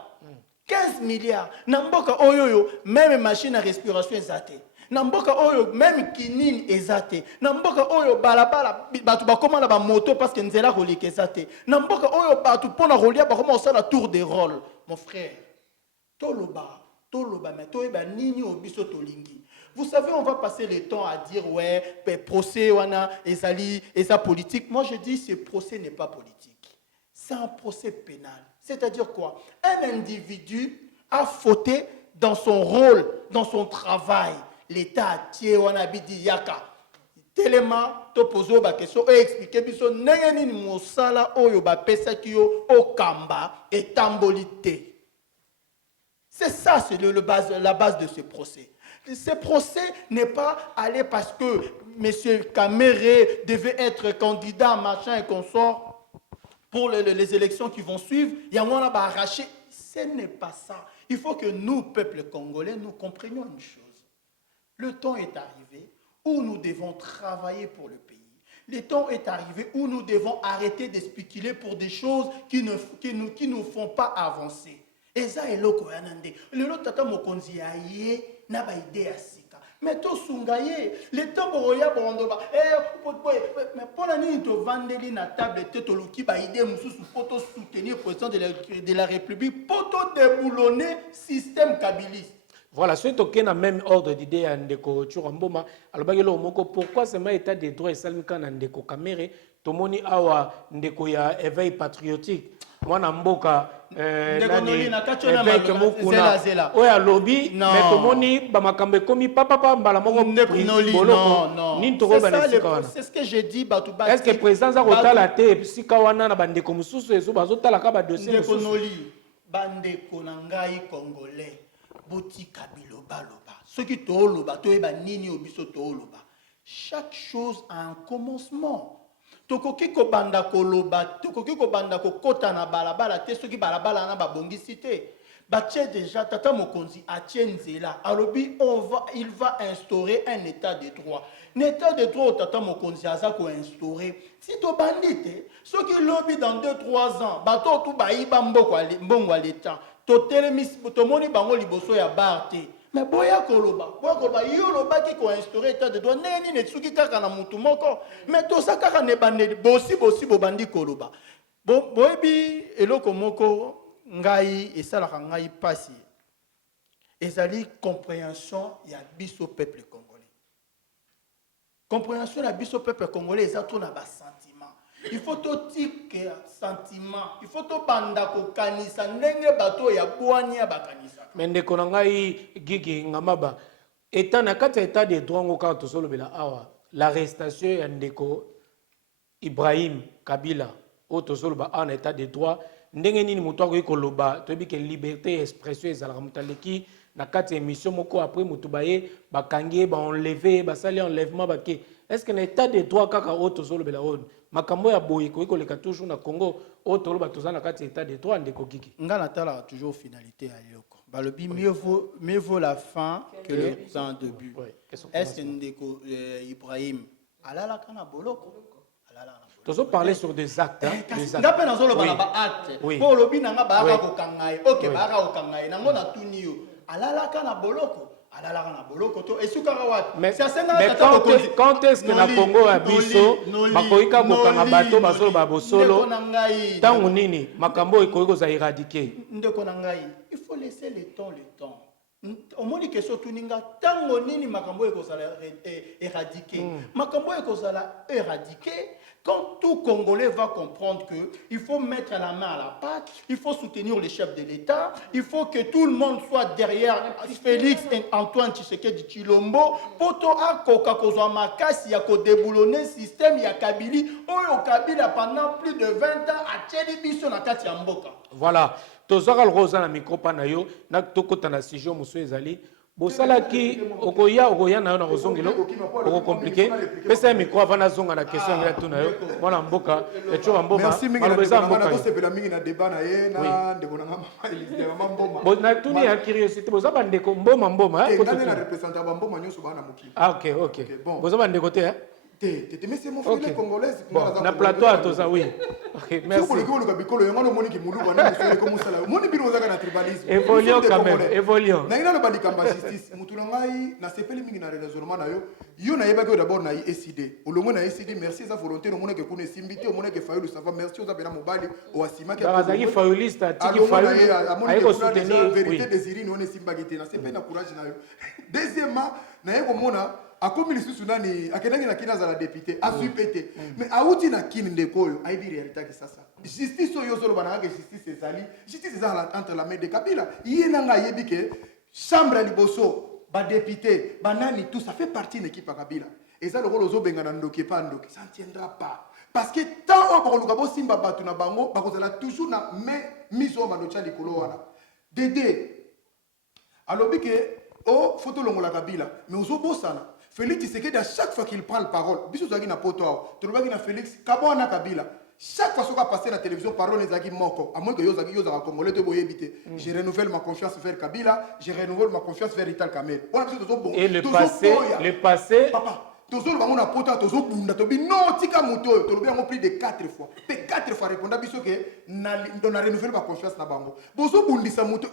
15 milliards. Namboka oyoyo, même machine à respiration ezate. Namboka oyo, même kinine ezate. Namboka oyo, balabala, batu bakoma la ba moto parce que nzela rolike ezate. Namboka oyo, batu pona rolia, bakoma osa la tour de rôle. Mon frère, toloba, mais toyeba nini obiso tolingi. Vous savez, on va passer le temps à dire, ouais, procès, wana, ezali, eza politique. Moi, je dis, ce procès n'est pas politique. C'est un procès pénal. C'est-à-dire quoi? Un individu a fauté dans son rôle, dans son travail. L'État a tué, on a dit yaka. Tellement, to pozo ba question, expliquer biso nengeni mosala oyo ba pesa kiyo okamba et tambolité. C'est ça, c'est la base de ce procès. Ce procès n'est pas allé parce que M. Kamere devait être candidat, machin et consort. Pour les élections qui vont suivre, il y a un arraché. Ce n'est pas ça. Il faut que nous, peuple congolais, nous comprenions une chose. Le temps est arrivé où nous devons travailler pour le pays. Le temps est arrivé où nous devons arrêter de spéculer pour des choses qui ne nous font pas avancer. Et ça est l'okoyanande. Le lot tata mokonzi aye na ba idée asika. Mais to sungaye, le temps boroya bondoba. Mais pour la nuit to vandeli na table te to luki ba idée mususu poto soutenir président de la République poto déboulonner système kabiliste. Voilà, ce qui est même ordre d'idée à Ndeko Churamboma. Alors, pourquoi ce état des droits et salmika na Ndeko Kamere, tomoni awa Ndeko ya éveil patriotique. Moi, Namboka, évêque Mokuna, oya lobby, mais tomoni bamakambe komi papa mbalamongo non. C'est ce que j'ai dit. Est-ce que le président a retala te sikawana na bandeko mususu ezo bazotala ka ba dossier Ndeko Noli, bandeko na ngai congolais. Botika biloba loba. Ce qui toloba, toeba nini obiso toloba. Chaque chose a un commencement. Tokoki ko banda koloba, tokoki ko banda ko kota na balabala te soki balabala na ba bongisi te. Batie déjà tata mokonzi atie nzela. Alobi il va instaurer un état de droit. Un état de droit tata mokonzi aza ko instaurer. Si to bandite, soki lobi dans 2-3 ans, bato tu ba iba mbongo à l'état. Tomoni bango liboso ya barte mais boya koloba yo loba ki ko instaurer état de droit neni ne tsuki kaka na mutu moko mais to sa kaka ne bande bosi bobandi koloba boyebi eloko moko ngai esalaka ngai pasi ezali compréhension ya biso peuple congolais. Compréhension ya biso peuple congolais ezato na ba sentiment. Il faut tout tique sentiment. Il faut tout banda ko kanisa ndenge bato ya bwani ya bakanisa. Mende konangai gigi ngamaba. État na kati état de droit ngoka tosolo bela awa. L'arrestation ya ndeko Ibrahim Kabila o tosolo ba en état de droit ndenge nini mutu akoki koloba toyebi ke liberté expression ezalaka mutu aleki na kati ya émission moko après mutu baye bakangi ba enlever basali enlèvement bake. Est-ce que l'état de droit kaka o tosolo bela on makambo ya boye ko koleka toujours na Congo o toloba tozana kati état de droit ndeko kiki ngana tala toujours finalité à yoko balobi mieux vaut la fin que le début. Est-ce que ndeko Ibrahim alala kana boloko tozo parler sur des actes des actes ngape nazolo bana ba acte po lobi nanga ba ko kangai OK ba ko kangai nango na tunio alala kana boloko. Mais quand est-ce que na Congo a biso bakoika kokanga bato basolo babosolo tangu nini makambo ikoiko za éradiquer ndeko na ngai il faut laisser le temps omoni question tuninga tango nini makambo ekozala éradiqué makambo ekozala éradiqué quand tout Congolais va comprendre que il faut mettre la main à la pâte, il faut soutenir le chef de l'État, il faut que tout le monde soit derrière Félix et Antoine Tshisekedi Tshilombo poto akoka kozwa makasi ya ko déboulonner système ya Kabili oyo Kabila pendant plus de 20 ans a tcheli biso na kati ya mboka. Voilà. Tozaka roza na micro pa na yo na tokota na sujet muso ezali bosalaki okoya na yo na kozongelo oko compliqué pesa micro avant na zonga na question ngela tuna yo mwana mboka echo mboma merci mingi malobeza mboka mboka na sepela mingi na débat na ye na ndeko na mama Elise mama mboma bon na tuni ya curiosité boza bandeko mboma ngane na représenter ba mboma nyonso bana mokili ah ok boza bandeko te mais c'est mon frère congolais bon na plateau à toza oui ok merci évoluons quand même évoluons na ina na bandikamba justice mutu na ngai na sepeli mingi na raisonnement na yo na yebaki d'abord na ECD olongo na ECD merci za volonté no moneke kuna simbité omoneke fayulu ça va merci oza bena mobali o asimaki bazaki fayuliste atiki fayulu ayeko soutenir vérité désirine on esimbaki te na sepeli na courage na yo deuxièmement na yeko mona akomi lisusu nani akendaki na kina za la député asupete mais auti na kini ndeko oyo ayebi réalité ki sasa justice oyo zolo banaka justice ezali justice ezala entre la main de Kabila ye nanga ayebi ke chambre liboso ba député banani tout ça fait partie de l'équipe Kabila et ça le rôle ozo benga na ndoki pa ndoki ça ne tiendra pas parce que tant on ko luka simba batu na bango bakozala toujours na mise au manocha likolo wana dédé alobi ke oh photo longo la Kabila mais ozo bosana Félix Tshisekedi à chaque fois qu'il prend la parole, biso zaki na poto awo, tolobaki na Félix kabona Kabila. Chaque fois qu'on passe à la télévision, parole ezaki moko. À moins que yozaki yozaka congolais te boyebite. Je renouvelle ma confiance vers Kabila, je renouvelle ma confiance vers Vital Kamerhe. On a besoin de bon. Et le passé papa, tozo le bango na poto tozo bunda tobi non tika moto, tolobi yango plus de 4 fois. Pe 4 fois répondre biso que na renouveler ma confiance na bango. Bozo bundisa moto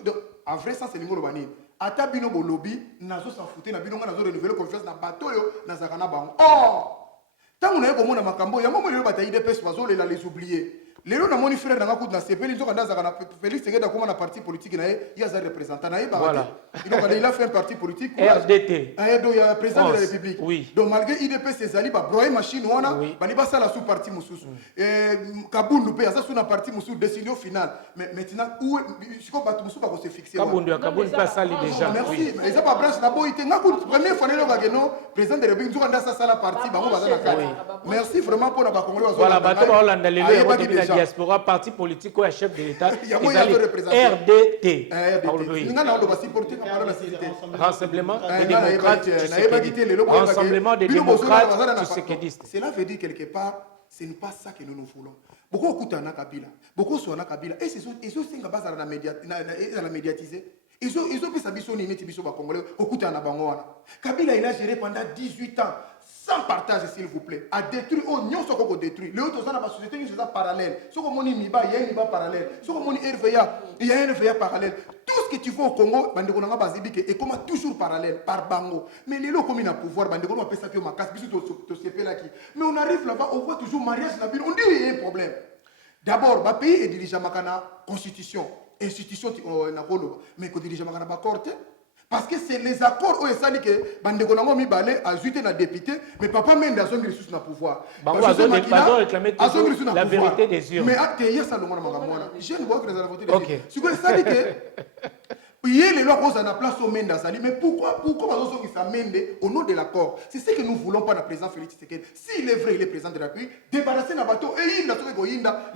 en vrai sens c'est lingo lobani. Ata bino bolobi nazo s'en fouter na bino nazo renouveler confiance na bato yo na zakana bango tango na yeko mona makambo ya momo lelo batayi de pes bazo lela les oublier lelo na moni frère nanga kudu na sepeli nzoka ndaza kana Félix Tshisekedi akoma na parti politique na ye ya za représentant na ye ba voilà il a fait un parti politique RDT donc il président de la République oui. Donc malgré IDPS ezali ba broyer machine wana bani ba sala sous parti mususu Kabundu pe asa sous na parti mususu décision finale mais maintenant où je crois pas mususu ba ko se fixer Kabundu pas sali déjà merci mais ça pas branche na boité nga ku première fois nelo ka no président de la République nzoka ndasa sala parti bango baza na kati merci vraiment pour na ba congolais voilà bato ba Hollande lelo diaspora parti politique ou chef de l'État RDT Rassemblement des démocrates Rassemblement des démocrates tshisekidistes. Cela veut dire quelque part ce n'est pas ça que nous voulons. Beaucoup écoutent na Kabila, beaucoup sont na Kabila et ils ont singa base à la médiatiser. Ils ont pu s'habiller ni neti biso ba congolais écoutent na bango wana. Kabila il a géré pendant 18 ans sans partage s'il vous plaît a détruit au nyon soko ko détruit le autres dans la société qui sont parallèle soko moni miba il y a miba parallèle soko moni RVA il y a RVA parallèle tout ce que tu vois au Congo bandeko nanga bazibike et comment toujours parallèle par bango mais les locaux comme na pouvoir bandeko on peut ça que ma casse biso to sepela qui mais on arrive là-bas on voit toujours mariage na on dit il y a un problème d'abord ba pays est dirigé makana constitution institution na rolo mais ko dirige makana ba corte parce que c'est les accords où ça dit que bandeko nango mibale ajouté na député mais papa mende azongi ressources na pouvoir la vérité des urnes mais hier ça le monde makamona je ne vois que les volonté des ce que ça dit que il les lois posent à la place au Mende Azali mais pourquoi ils s'amènent au nom de l'accord c'est ce que nous voulons pas le président Félix Tshisekedi s'il est vrai il est président de la République débarrasser na bateau et il le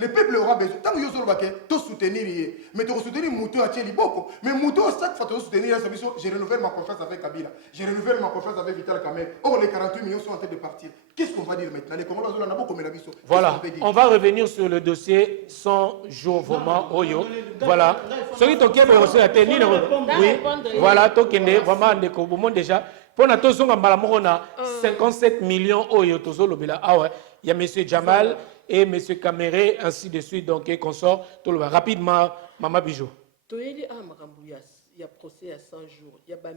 peuple aura besoin tant que yozolo baké to soutenir mais to soutenir Mouto a tcheli boko mais Mouto chaque fois to soutenir ça je renouvelle ma confiance avec Kabila je renouvelle ma confiance avec Vital Kamerhe or les 48 millions sont en train de partir qu'est-ce qu'on va dire maintenant les Congolais ont beaucoup comme la biso voilà on va revenir sur le dossier 100 jours vraiment oyo voilà celui qui est aussi à tenir oui, voilà, tokende vraiment ndeko bomon déjà pour na tozonga mbala moko na 57 millions oyo tozolobela awa il y a monsieur Jamal et monsieur Kamerhe ainsi de suite donc et consort toloba rapidement Mama Bijou toyeli a makambo ya procès à 100 jours il y a ba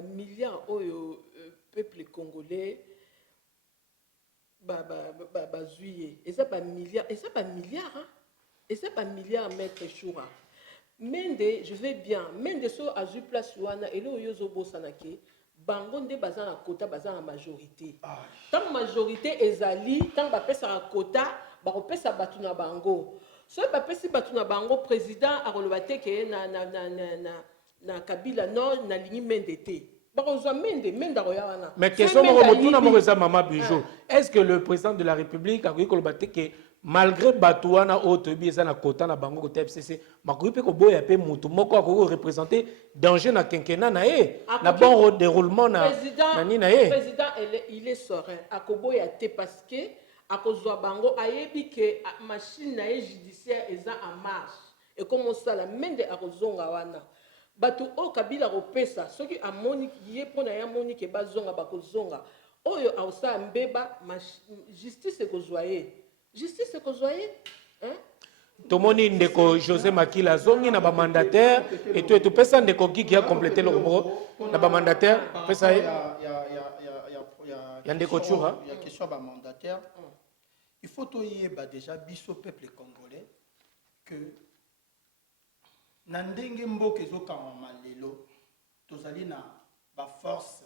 milliards oyo peuple congolais ba zuye et ça pas milliards hein et ça pas milliards maître Choura Mende, je vais bien. Mende so azu place wana et le yozo bosanake. Bango nde baza na quota baza na majorité. Tant majorité ezali, tant ba pesa na quota, ba pesa batu na bango. So ba pesa batu na bango président a relevate ke na Kabila non na ligne Mende te. Ba kozwa Mende roya wana. Mais question mo motuna mo za mama Bijou. Est-ce que le président de la République a relevate ke malgré Batouana autre biesa na kota na bango ko FCC makuipe ko boya pe mutu moko ko représenter danger na quinquennat na na bon déroulement na nani na président il est serein akoboya te parce que akozwa bango ayebi que machine na judiciaire eza en marche et comme ça la mende akozonga wana batu o Kabila kopesa soki amoni ye pona ya moni ke bazonga bakozonga oyo ausa mbeba justice ekozwaye. Justice est consoyée. Tomoni ndeko José Makila zongi na ba mandataire et tout pesa ndeko qui a complété le robot na ba mandataire pesa il y a ndeko Tchoura. Il y a question ba mandataire. Il faut toyeba déjà biso peuple congolais que na ndenge mboka ezokama lelo tozali na ba force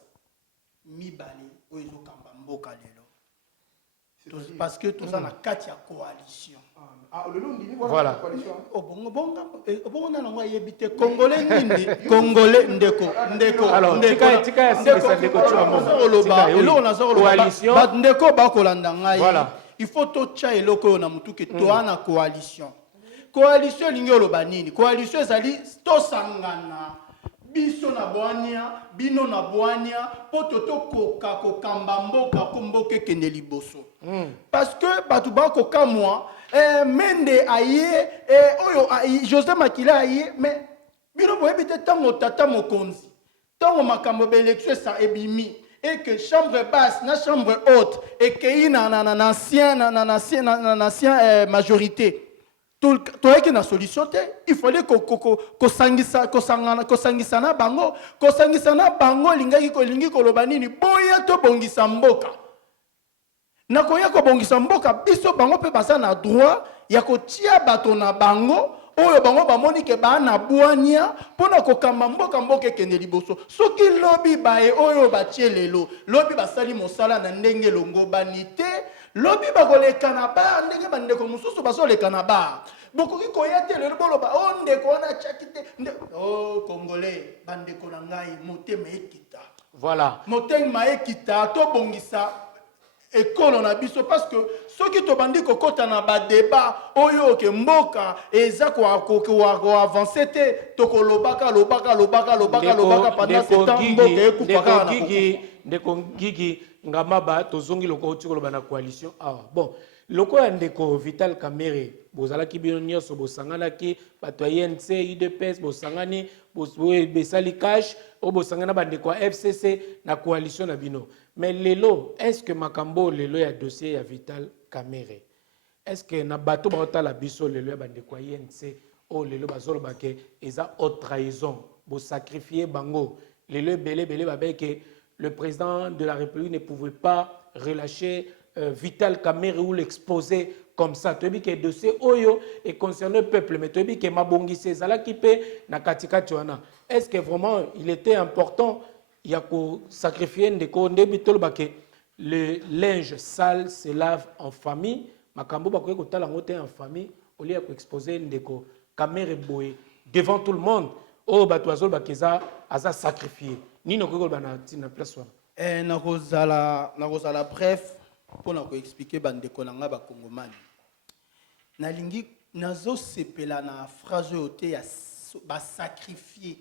mibale oyo ezokamba mboka lelo. Parce que tout ça na kati ya coalition. Voilà. Congolais nini Congolais ndeko alors tika ya sisa ndeko Tchoura coalition ndeko bakolanda ngai. Il faut to cha eloko na mutuke to ana coalition. Coalition lingi oloba nini? Coalition ezali to sangana biso na bwania bino na bwania po toto koka kokamba mboka ko mboka kende liboso. Parce que batu ba koka moi Mende aye oyo José Makila aye mais bino boyebi te tango tata mokonzi tango makambo ba élection sa ebimi et que chambre basse na chambre haute et que na ancien majorité tout na solution te il fallait ko sangisana bango lingi koloba nini boya to bongisa mboka na koya ko bongisa mboka biso bango pe basa na droit ya ko tia bato na bango oyo bango bamoni ke ba na bwania pona ko kamba mboka kende liboso soki lobi bae oyo batie lelo lobi basali mosala na ndenge longo banite lobi bakoleka na ba ndenge bandeko mususu basoleka na ba bokoki koya te lelo boloba o ndeko na chakite congolais bandeko na ngai motema ekita voilà motema ekita to bongisa ekolo na biso parce que soki to bandi kokota na ba débat oyo ke mboka eza ko avancer te to kolobaka pendant ce temps mboka ekupaka na ndeko Gigi ngamaba tozongi loko otikoloba na coalition bon loko ya ndeko Vital Kamerhe bozalaki bino nyonso bosanganaki bato ya INC UDPS bosangani besali cash bosangana bandeko ya FCC na coalition na bino. Mais lelo, est-ce que makambo lelo ya dossier ya Vital Kamerhe? Est-ce que na bato ba la biso lelo ya bandeko ya INC o lelo bazolo bake eza haute trahison bo sacrifier bango lelo belé babe que le président de la République ne pouvait pas relâcher Vital Kamerhe ou l'exposer comme ça. Tu as dit que le dossier Oyo est concerné le peuple, mais tu as dit que Mabongi Sezala qui paie na katika tuana. Est-ce que vraiment il était important il y a qu'au sacrifier le linge sale se lave en famille. Makambo bakoye ko tala ngote en famille au lieu d'exposer ndeko Kamerhe boy devant tout le monde. Oh batouazol bakeza aza sacrifié. Ni no ko bana tina place wana. Na kozala bref pour na ko expliquer bandeko na nga ba kongomani. Na lingi nazo sepela na phrase ote ya ba sacrifier.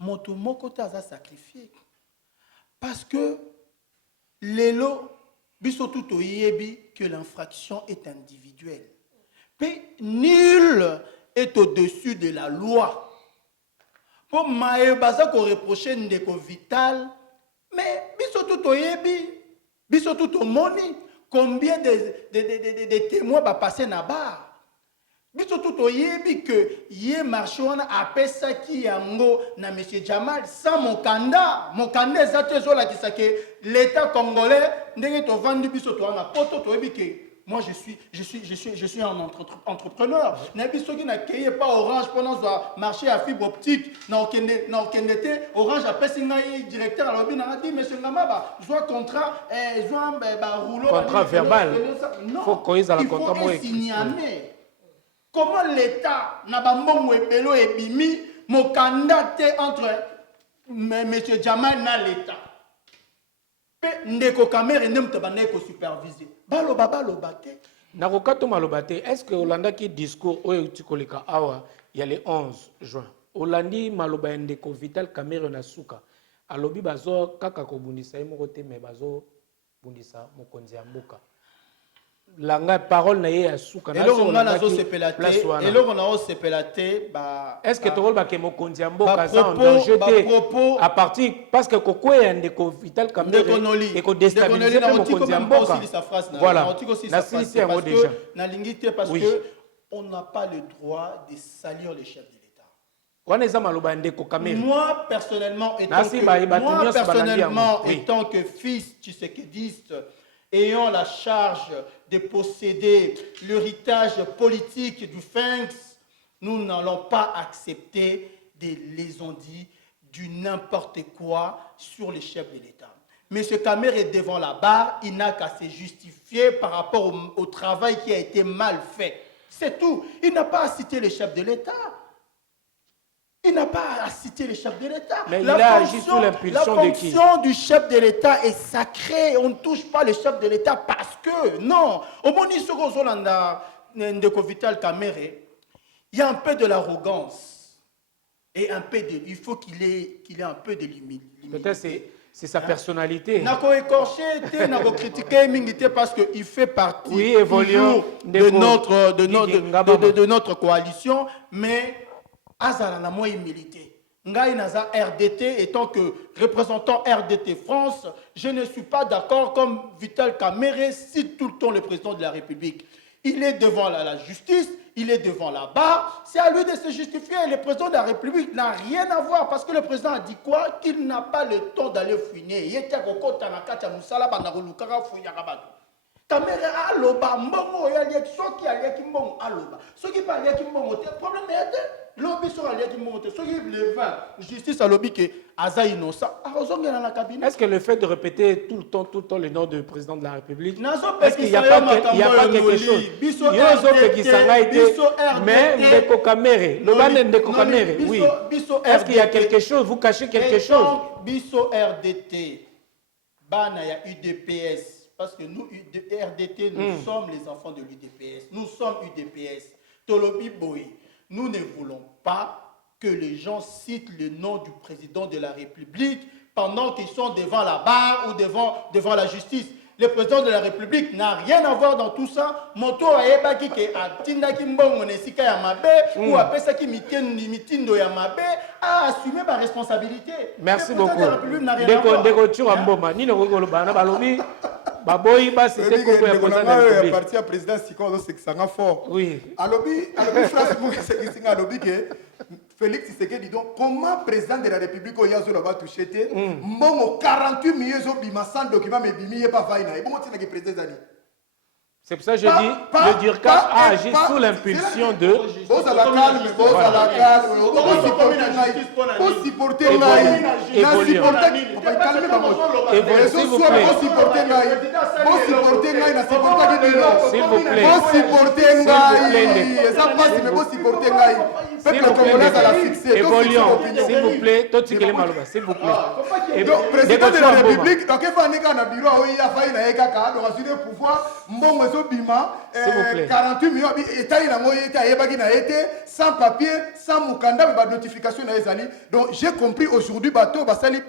Moto moko ta za sacrifié parce que lelo biso tout oyebi que l'infraction est individuelle. Puis nul est au-dessus de la loi. Pour maye baza ko reprocher ndeko Vital mais biso tout oyebi biso tout omoni combien de témoins ba passer na bar. Biso tout oyebi que yé marchona apesa ki yango na monsieur Jamal sans mokanda ezate zola kisake l'état congolais ndenge to vandi biso to na poto to oyebi que moi je suis un entrepreneur. Nabi soki na keye pas Orange pendant ce marché à fibre optique. Na okendete Orange a pesi ngai directeur à l'obin a dit monsieur Ngamaba, soit contrat soit rouleau Contrat verbal. Non. Faut qu'on ait un contrat faut signer. Comment l'État n'a pas mon ebelo et bimi mon candidat entre monsieur Jamal na l'État. Ndeko kamere nemte baneko superviser. Baloba te. Nakokato malobate, est-ce que Olanda qui discours oyo tikoleka awa il y a le 11 juin. Olandi maloba ndeko Vital Kamerhe na suka. Alobi bazo kaka ko bundisa moko te mais bazo bundisa mokonzi ya mboka. Langa parole na ye ya suka na so na zo sepelate. Et là on a o sepelate ba. Est-ce que tolol ba ke mokonzi ya mboka za en danger te à partir parce que kokwe ndeko Vital Kamerhe et ko déstabiliser mokonzi ya mboka. Voilà. Na sisi yango déjà. Na lingite parce que on n'a pas le droit de salir les chefs de l'État. Moi personnellement étant que fils tshisekidiste ayant la charge de posséder l'héritage politique du Sphinx, nous n'allons pas accepter des lésondis, du n'importe quoi sur les chefs de l'État. Monsieur Kamerhe est devant la barre, il n'a qu'à se justifier par rapport au travail qui a été mal fait. C'est tout. Il n'a pas à citer les chefs de l'État. Il n'a pas à citer les chefs de l'État. Mais il a agi sous l'impulsion de qui? La fonction du chef de l'État est sacrée. On ne touche pas les chefs de l'État parce que, non. Au Monisoko Zolanda, Ndeko Vital Kamerhe, il y a un peu de l'arrogance. Et un peu de... Il faut qu'il ait un peu de l'humilité. Peut-être c'est sa personnalité. Nako écorché, nako critiqué mingité parce qu'il fait partie de notre coalition, mais azala na moi humilité. Ngai naza RDT étant que représentant RDT France, je ne suis pas d'accord comme Vital Kamerhe cite tout le temps le président de la République. Il est devant la justice, il est devant la barre, c'est à lui de se justifier. Le président de la République n'a rien à voir parce que le président a dit quoi? Qu'il n'a pas le temps d'aller fouiner. Il était à Kokota na Katia Moussala Banarolukara Fouyarabado. Kamerhe aloba mbongo ya liaki soki aliaki mbongo aloba. Soki pa aliaki mbongo te problème est lobi so aliaki mbongo te soki le vin justice alobi que aza innocent azongela na cabinet. Est-ce que le fait de répéter tout le temps le nom du président de la République, est-ce qu'il n'y a pas quelque chose? Mais Ndeko Kamerhe, Ndeko Kamerhe, oui. Est-ce qu'il y a quelque chose? Vous cachez quelque chose? Biso RDT, bana ya UDPS. Parce que nous, RDT, nous sommes les enfants de l'UDPS. Nous sommes UDPS. Tolobi Boy, nous ne voulons pas que les gens citent le nom du président de la République pendant qu'ils sont devant la barre ou devant la justice. Le président de la République n'a rien à voir dans tout ça. Moto aebaki ke atindaki mbongo nesika ya mabe ou apesaki mitindo ya mabe a assumer ma responsabilité. Merci beaucoup. Ndeko Tchura Mboma, ni no ngolo bana balobi baboyi ba c'était ko ya président de la République. Parti à président Sikozo c'est que ça nga fort. Oui. Alobi phrase mo c'est que singa alobi ke Félix Tshisekedi donc comment président de la République oyazo la ba toucher te mbongo 48 millions zo bima sans document mais bimi pas vaina et bon tina ke président zali. C'est pour ça que je dis le DIRCA a agi sous l'impulsion de Évoluons, s'il vous plaît, tout ce qui est malheureux, s'il vous plaît. Président de la République, donc il faut aller dans le bureau où il y a failli na ekaka donc assurer le pouvoir mbongo zo bima 48 millions état ina mo état yebaki na été sans papier, sans mukanda mais ba notification na ezali. Donc j'ai compris aujourd'hui bateau basali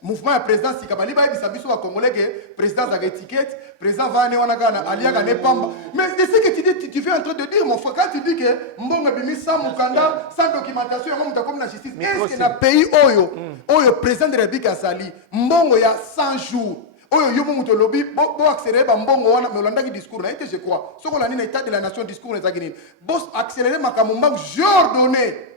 mouvement ya président Sikabali ba bisa biso ba congolais que président za étiquette, président va wana kana aliaka ne pamba. Mais c'est ce que tu dis, tu es en train de dire mon frère quand tu dis que mbongo bimi sans mukanda, sans documentation ya muta comme la justice. Est-ce que na pays oyo président de la République asali mbongo ya 100 jours oyo yo muto lobi bo accélérer ba mbongo wana me olanda ki discours na été je crois soko la ni na état de la nation discours na zakini bo accélérer makamumba j'ai ordonné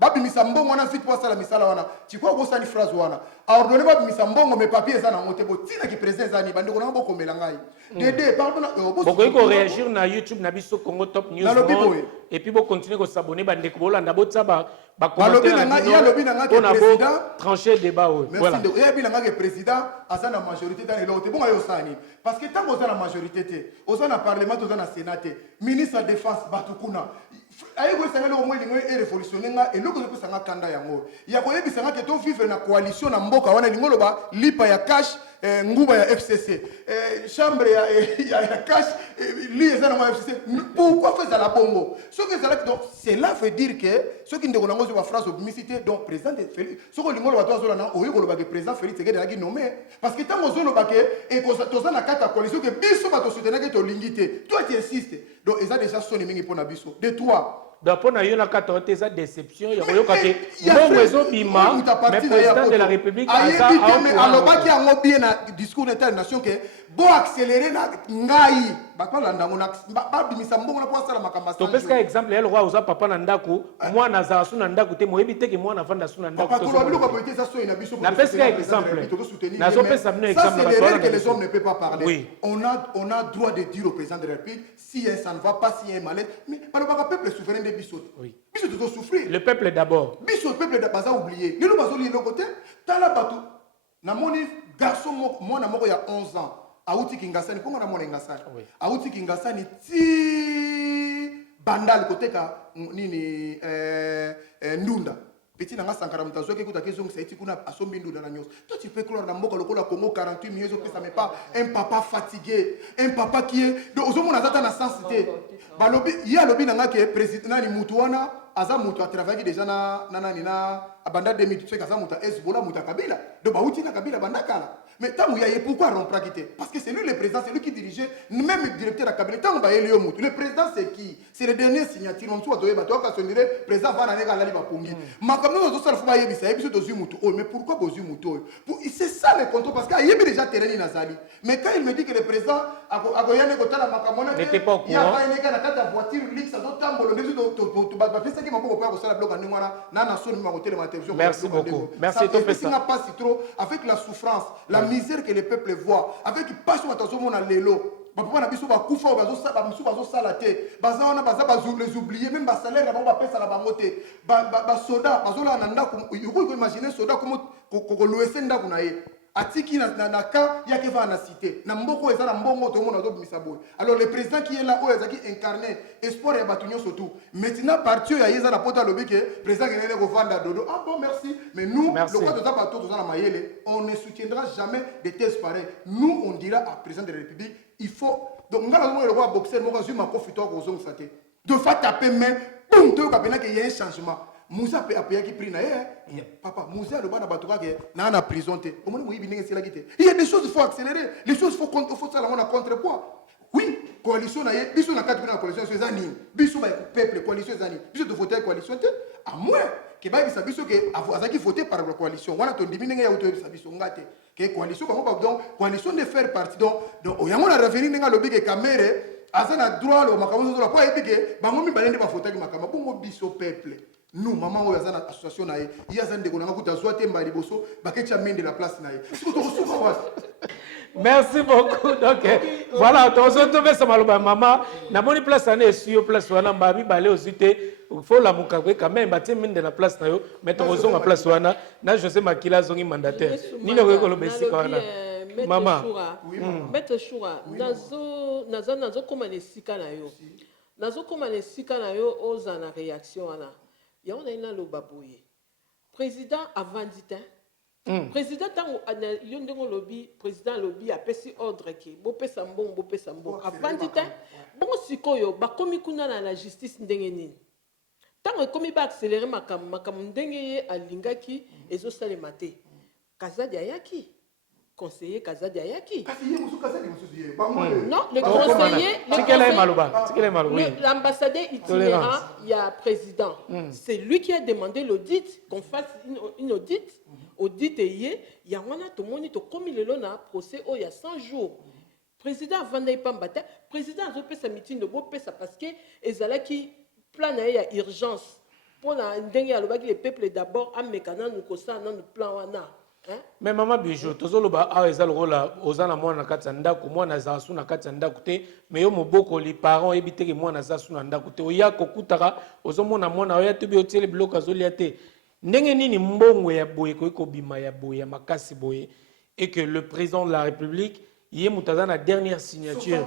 babimisa mbongo wana vite po asala misala wana tikwa kosani phrase wana aordonne babimisa mbongo me papier eza nango te botina ki président ezani bandeko nanga bokomela ngai dede pardon bokoki koréagir na YouTube na biso Congo Top News Monde et puis bokontinue kosabone bandeko bolanda botsa balobi na ngai yalobi na ngai ke président trancher débat voilà merci yebi na ngai ke président aza na majorité dans eloko te bonga yo sani parce que tant oza na majorité te oza na parlement oza na sénat te ministre de défense bato kuna aye koyebisa ngai loko mwa elingo erévolutionne nga eloko ezopesa nga kanda yango ya koyebisa nga ke to vivre na coalition na mboka wana elingo loba lipa ya cash nguba ya FCC chambre ya cash li eza na FCC pourquoi faire la bongo ce que ça donc cela veut dire que ce qui ndeko nango ba phrase obmicité donc président Félix ce que lingo loba to azola na oyo loba que président Félix Tshisekedi a nommé parce que tant ozo loba que et ko toza na kata coalition que biso ba to soutenir que to lingité toi tu insistes donc eza déjà sonné mingi pour na biso de toi d'après na yo na kata eza déception ya koyoka ke mbongo ezobima mais président de la république aza alobaki yango bien na discours d'état de nation que bo accélérer na ngai bakolanda ngo na babimisa mbongo na po asala makambo to peska exemple ya roi oza papa na ndako mwana azala su na ndako te moyebi te ke mwana avanda su na ndako na peska exemple nazopesa bino exemple que les hommes ne peuvent pas parler oui. on a droit de dire au président de la République si ça ne va pas si un malaise mais par le peuple souverain de Bissot oui. Bissot doit souffrir le peuple d'abord Bissot peuple d'abord a oublié les gens ont oublié le côté tala batou na moni garçon mwana moko ya 11 ans auti kingasani konga na mwana ngasani auti kingasani ti bandal côté ka nini ndunda petit nanga sankara mutazo ke kuta kezo ngsaiti kuna asombi ndunda na nyos toi tu peux croire na mboka lokola Congo 48 millions que ça met pas un papa fatigué un papa qui est donc ozomona zata na sensité balobi ya lobi nanga ke président nani mutu wana aza mutu a travaillé déjà na abanda 2000 kaza mutu Hezbollah mutu Kabila donc bauti na Kabila bandakala mais tant il y a pourquoi rompre quitter parce que c'est lui le président c'est lui qui dirigeait même le directeur de cabinet tant ba elio mutu le président c'est qui c'est le dernier signature on soit doye bato ka sonire président va na neka lali ba pongi makamno zo sala fuba yebisa yebiso dozu mutu oh mais pourquoi bozu mutu c'est ça le contrôle parce qu'il y a déjà terrain nazali mais quand il me dit que le président agoyane kotala makamona n'était pas au courant il y a pas une na kata voiture lix ça doit tambolo ndezu to ba fesa ki maboko pa ko sala bloc ndingwana na na soni ma hôtel ma télévision merci beaucoup merci to fesa n'a pas si trop avec la souffrance la misère que le peuple voit avec passion attention mon lelo papa na biso ba kufa bazo sala biso bazo sala te baza wana baza bazo les oublier même ba salaire na ba pesa la bango te ba soda bazo la nanda ko imaginer soda comme ko louer ndako na ye atiki na ka ya ke va na cité na mboko eza na mbongo to mona zo bimisa boy alors le président qui est là o ezaki incarné espoir ya batunyo surtout maintenant parti ya yeza na pota lobi ke président kenene ko vanda dodo ah bon merci mais nous le quoi de ça bato na mayele on ne soutiendra jamais des thèses pareilles nous on dira à président de la République il faut donc ngala mo le voir boxer mo kazu ma profito ko zo ngsaté de fa taper main boum to ka pena que y a un changement Moussa a payé qui prix na papa Moussa le bana batoka ke na prison te au moins moyibi ndenge sela kité il y a des choses il faut accélérer les choses faut ça la on a contrepoids oui coalition na ye biso na quatre na coalition c'est zani biso ba peuple coalition zani biso de voter coalition te à moins que ba bisa biso ke azaki voter par la coalition wana to ndimi ndenge ya auto bisa biso ngate que coalition ba ba donc coalition de faire partie donc yango na revenir ndenge lobi ke camere azana droit le makambo zo la po ebike bango mi balende ba voter makambo bongo biso peuple nous maman oyo aza na association na ye ye aza ndeko nanga kuta zwa te mba liboso baketi amende la place na ye siko tokosuka wasi merci beaucoup donc voilà tozotopesa maloba mama namoni place ana esuyo place wana mba mibale ozwi te fo lamuka kwe quand même batie mende na place na yo mais tokozonga place wana na José Makila azongi mandataire nini okoki koloba esika wana mama maître Choura nazokoma na esika na yo nazokoma na esika na yo oza na réaction wana ya on a une loba boye président avandi te président tango yo ndenge lobby président lobby apesi ordre ke bopesa mbongo avandi te bongo sikoyo bakomi kuna na justice ndenge nini tango ekomi ba accélérer makambo ndenge ye alingaki ezosalema te Kazadi ayaki conseiller Kazadi ayaki non le conseiller l'ambassadeur itinérant il y a président c'est lui qui a demandé l'audit qu'on fasse une audit il y a wana to moni to komi lelo na procès il y a 100 jours président Vanda Ipambata président a fait sa meeting de beau pesa parce que ezalaki plan na ya urgence pour le peuple d'abord, à mécana nous kosa dans le plan wana. Mais maman Bijou, tozoloba a ezal rola ozana mwana kati ndako mwana zasu na kati ndako te mais yo moboko li parents ebiteke mwana zasu na ndako te oya kokutaka ozomona mwana oya tebi otiele biloko azolia te ndenge nini mbongo ya boye ko bima ya boye ya makasi boye et que le président de la République yé mutaza na dernière signature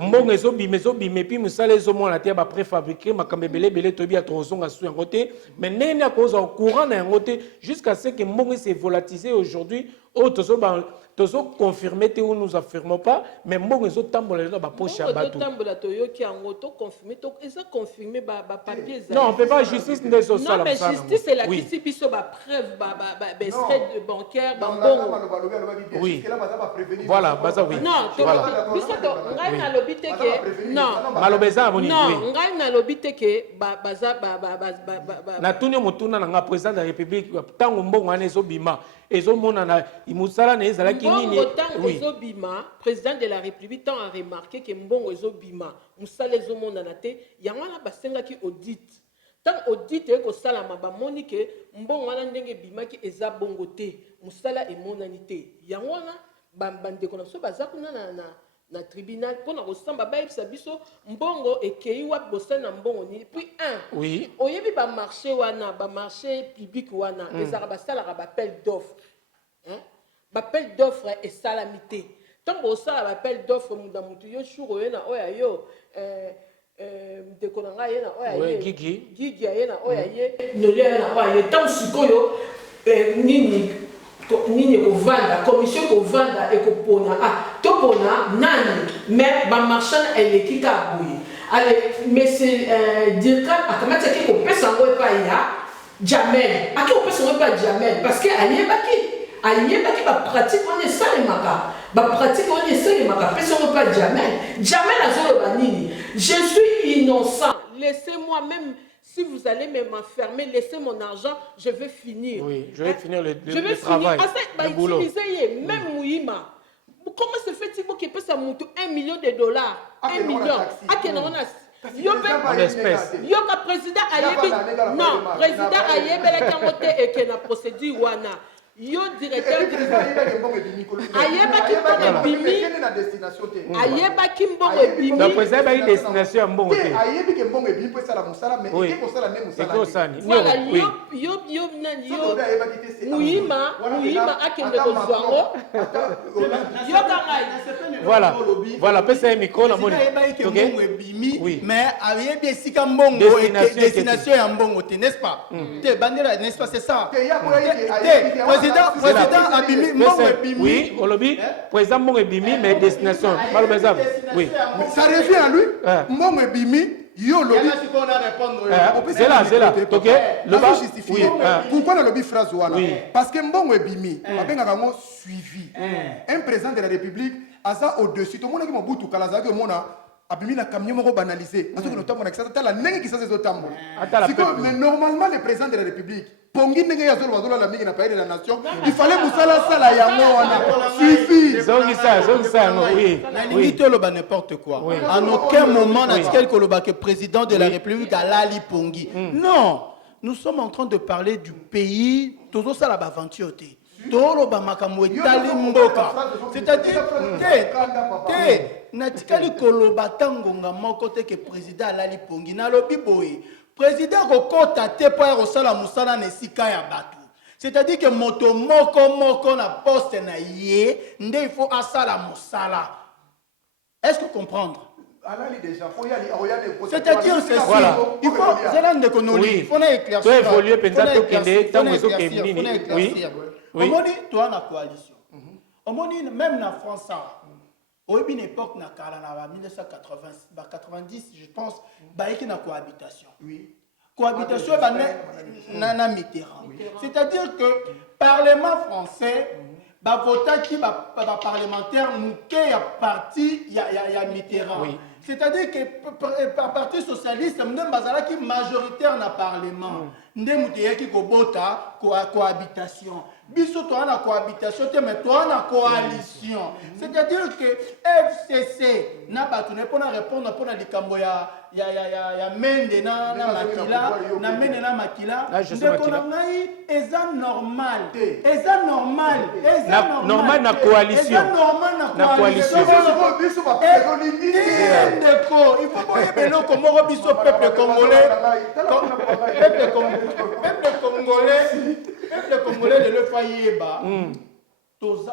mbongo ezobime puis musala ezomona te ba préfabriqué makambe belé tobi ya tozonga su yango te mais ndenge na koza courant na yango te jusqu'à ce que mbongo s'est volatilisé aujourd'hui au tozo confirmer te ou nous affirmons pas mais mbongo ezotambola na ba poche ya bato tambola toyoki yango to confirmer to eza confirmer ba papier za non on peut pas justice ndezo sala non mais justice c'est la kisi biso ba preuve ba extrait bancaire ba mbongo oui voilà baza oui non biso to ngai na lobi te ke non malobeza moni non ngai na lobi te ke baza na tunyo mutuna na nga président de la République tango mbongo ane ezobima ezomona na imusala na ezalaki nini oui ezobima président de la République tant a remarqué que mbongo ezobima musala ezomona na te yango na basengaki audit tant audit eko sala mabamoni ke mbongo wana ndenge bimaki eza bongo te musala emonani te yango na bande kona so bazakuna na tribunal pona kosamba bayebisa biso mbongo ekei wa bosana mbongo ni puis oui oyebi ba marché public wana ezaka basalaka bappel d'offre bappel d'offre esalamité tant bosala bappel d'offre muda mutu yo shuro oyena oya yo ndekonanga yena oya ye gigi yena oya ye noli yena oya ye tant sikoyo nini kovanda commission kovanda ekopona topona nani mais bamarchand eleki ka boye ale monsieur dirka akamati ki kopesa ngo epa ya Jamel aki kopesa ngo epa Jamel parce que ayebaki ba pratique on esalemaka ba pratique on esalemaka pesa ngo epa Jamel azoloba nini je suis innocent laissez-moi même. Si vous allez m'enfermer, laissez mon argent, je vais finir. Oui, je vais finir le travail. Le boulot. Même Mouima. Comment se fait-il qu'il peut ça monter $1 million? 1 million. En espèces. Yoka président Ayebi. Non, président Ayebi la camote et qui a procédure wana. Yo directeur ayeba kimbongo bimi ayeba kimbongo bimi la président ba destination mbongo te ayebi ke mbongo bimi pour ça la musala mais il faut ça la même musala voilà yo nani yo muima akende kozwango yo kangai voilà pesa micro na moni mbongo bimi mais ayebi esika mbongo destination ya mbongo te n'est-ce pas te bandera n'est-ce pas c'est ça président abimi mbongo bimi oui olobi président mbongo bimi mais destination malobeza oui ça revient à lui mbongo bimi yo lobi c'est là OK le bas justifié pourquoi le lobby phrase wana parce que mbongo bimi babengaka ngo suivi un président de la République asa au-dessus tout monde qui mobutu kalaza que mona abimi na camion moko banalisé parce que notamment na kisasa tala ndenge kisasa ezotambola mais normalement le président de la République pongi ndenge ya zolo bazola la mingi na pays de la nation il fallait musala sala yango wana suffit zongisa oui oui toloba n'importe quoi en aucun moment n'a-t-il koloba que président de la République alali pongi non nous sommes en train de parler du pays tozo sala ba aventure te toloba makambo etali mboka c'est-à-dire natikali koloba tangonga moko te que président alali pongi na lobi boye président kokota te po rosala musala na esika ya bato c'est-à-dire que moto moko na poste na ye nde il faut asala musala est-ce que comprendre c'est-à-dire c'est voilà il faut zela ndeko noli il faut na éclaircir to évoluer penza to kende tango zo kemini oui omoni toi na coalition omoni même na France au une époque na kala na 1980 90 je pense baiki na cohabitation cohabitation na Mitterrand c'est-à-dire que parlement français ba votaki ba parlementaire muke ya parti ya Mitterrand C'est-à-dire que le Parti socialiste, nous sommes majoritaire dans le Parlement. Nous sommes cohabitation. Biso toi na cohabitation, mais toi na coalition. C'est-à-dire que FCC n'a pas pour répondre pour les likambo ya mende na makila, na mende na makila. Eza normal. Eza normal. Normal na coalition. Na coalition. Il faut pas que nous comme biso peuple congolais. Peuple congolais de le foyer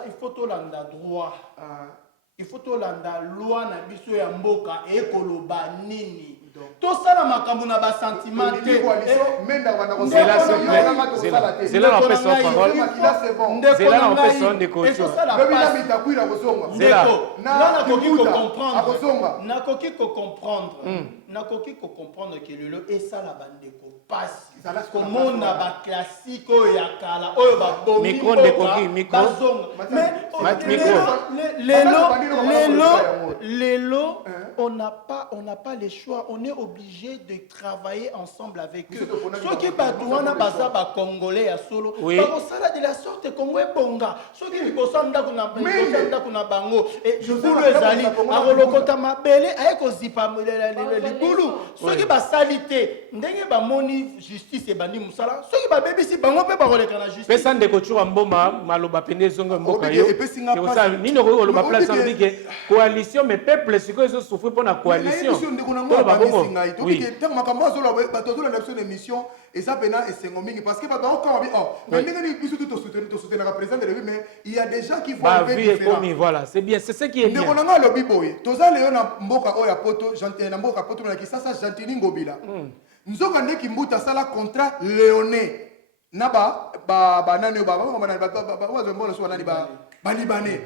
il faut tout landa droit. Il faut tout landa loi na biso ya mboka et koloba nini. Tout ça na makambo na ba sentiment. C'est là on fait son parole. C'est là on fait son décoration. Nakoki ko comprendre que le esa la bande ko passe comme on a ba classique ya kala oyo ba bomi micro de coquille micro Lélo, on n'a pas le choix, on est obligé de travailler ensemble avec eux. Ceux qui batouana baza ba congolais ya solo ba sala de la sorte Congo e bonga. Ceux qui bosanda kuna bango et je vous le zali arolokota mabele ayeko zipa libulu. Ceux qui ba salité ndenge ba moni justice e bandi musala. Ceux qui ba bebisi bango pe ba roleka na justice. Pesa ndeko chura mboma maloba pende zongo mboka yo. C'est ça nino ko loba place en dit que coalition mais peuple siko ils souffrir pour la coalition. Oui. Émission et ça pena et c'est ngomingi parce que papa encore mais biso tout soutenir la président de mais il y a des gens qui vont voilà, c'est bien, c'est ce qui est bien. Ndeko nanga lobi boye. Toza leo na mboka oya poto, na mboka poto na kisasa Gentini Ngobila. Nzoka ndeki mbuta sala contrat Léoné. Naba nani ba libanais.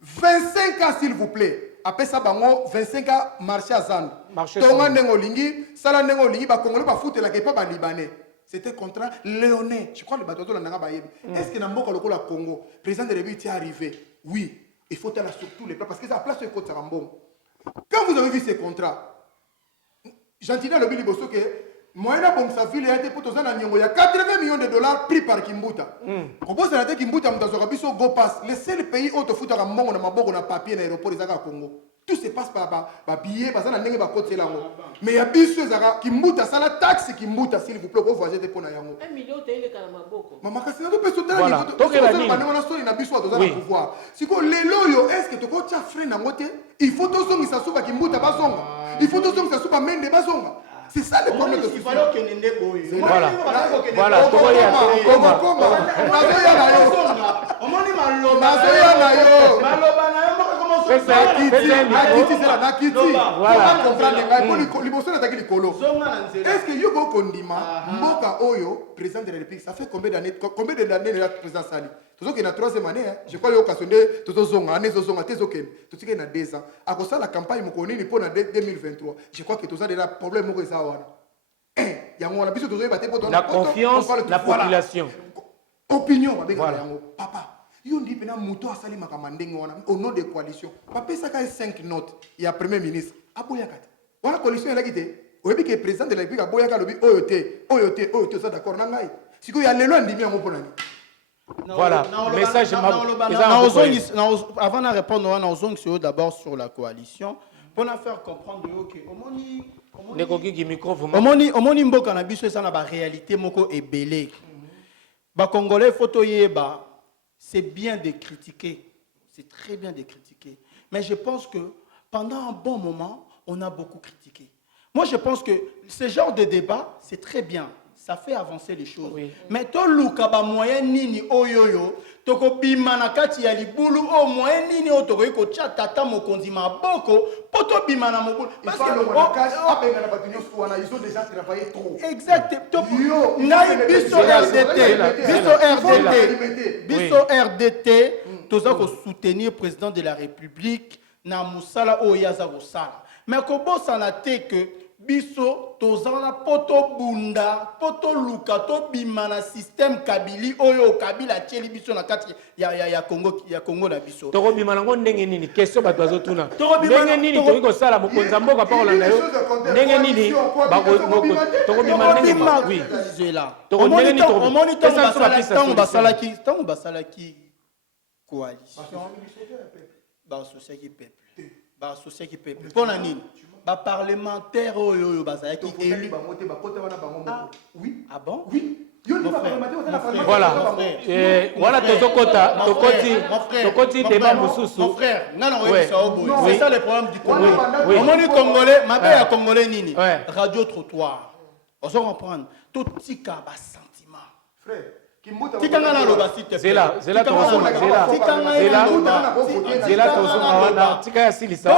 25 ans s'il vous plaît. Après ça bango 25 ans marché à Zan. Tonga ndengo lingi, sala ndengo lingi ba congolais ba foot la kepa ba libanais. C'était contrat Léoné. Je crois que le bateau de la Bayebi. Est-ce que dans le la Congo, le président de la République est arrivé? Oui. Il faut aller sur tous les plans parce que c'est la place de Côte Sarambon. Quand vous avez vu ces contrats, j'entendais le Biliboso que moyen bon sa ville a été pour tous il y a 80 millions de dollars pris par Kimbuta. Comment ça a été Kimbuta Mutazorabiso Go Pass, le seul pays où tu fous à Mont na Maboko na papier dans l'aéroport des Congo. Tout se passe par billet, par ça na côté là. Mais il y a biso Kimbuta ça la taxe Kimbuta s'il vous plaît pour voyager de pona yango. 1 million de Maboko. Maman kasi na peut sauter voilà. na biso à pouvoir. Si ko lelo yo est-ce que tu ko tia frein na ngote? Il faut to zongi sa souba Kimbuta bazonga. Il faut to zongi sa souba mende bazonga. C'est ça le problème de ce voilà. Est-ce que Yugo Kondima, Mboka Oyo, président de la République, ça fait combien d'années le président Sali? Tout ce qui est la 3e année, je crois que tout ce qui est 2 ans. À cause de la campagne, pour 2023, je crois que tout ça est un problème. La confiance, la population. Opinion, papa. Il dit que Mouto a sali au nom de coalition. Papa, ça a 5 notes. Il y a Premier ministre. La coalition est quitté. Vous avez que le président de la République a boyaka lobi oyote, ça d'accord. Si il y a les lois, on dit voilà, message avant de répondre, on a d'abord sur la coalition pour nous faire comprendre que omoni mboka na biso esa na ba réalité moko ebele. Ba congolais photo yeba, c'est bien de critiquer, c'est très bien de critiquer, mais je pense que pendant un bon moment, on a beaucoup critiqué. Moi je pense que ce genre de débat, c'est très bien. Ça fait avancer les choses. Oui. Mais to luka ba moyen nini oyoyo toko bima na kati ya libulu o moyen nini o toko ko tia tata mokonzi maboko poto bima na mobulu parce que ils ont déjà travaillé trop. Exact. Ngai biso RDT toza ko soutenir président de la République na musala o yaza ko sala. Mais ko bosa na te que biso tozala poto bunda poto luka to bimana système kabili oyo kabila tieli biso na kati ya Congo na biso toko bimana ngo ndenge nini question bato bazotuna ndenge nini toki kosala mokonza mboka pa kolanda yo ndenge nini toko bimana ndenge nini oui toko ndenge nini toko omoni tango basalaki coalition basosiaki peuple mpona nini baparlementaire oyo bazalaki élu Oui. ah bon Oui. Voilà tokoti débat mosusu. Mon frère, Ouais. c'est ça le problème du Congo. Oui. On est congolais, ma belle congolais nini. Radio trottoir. On se comprendre. Tout tika ba sentiment. Frère, Tikanga na loba s'il te plaît. Zela tika ya silisa.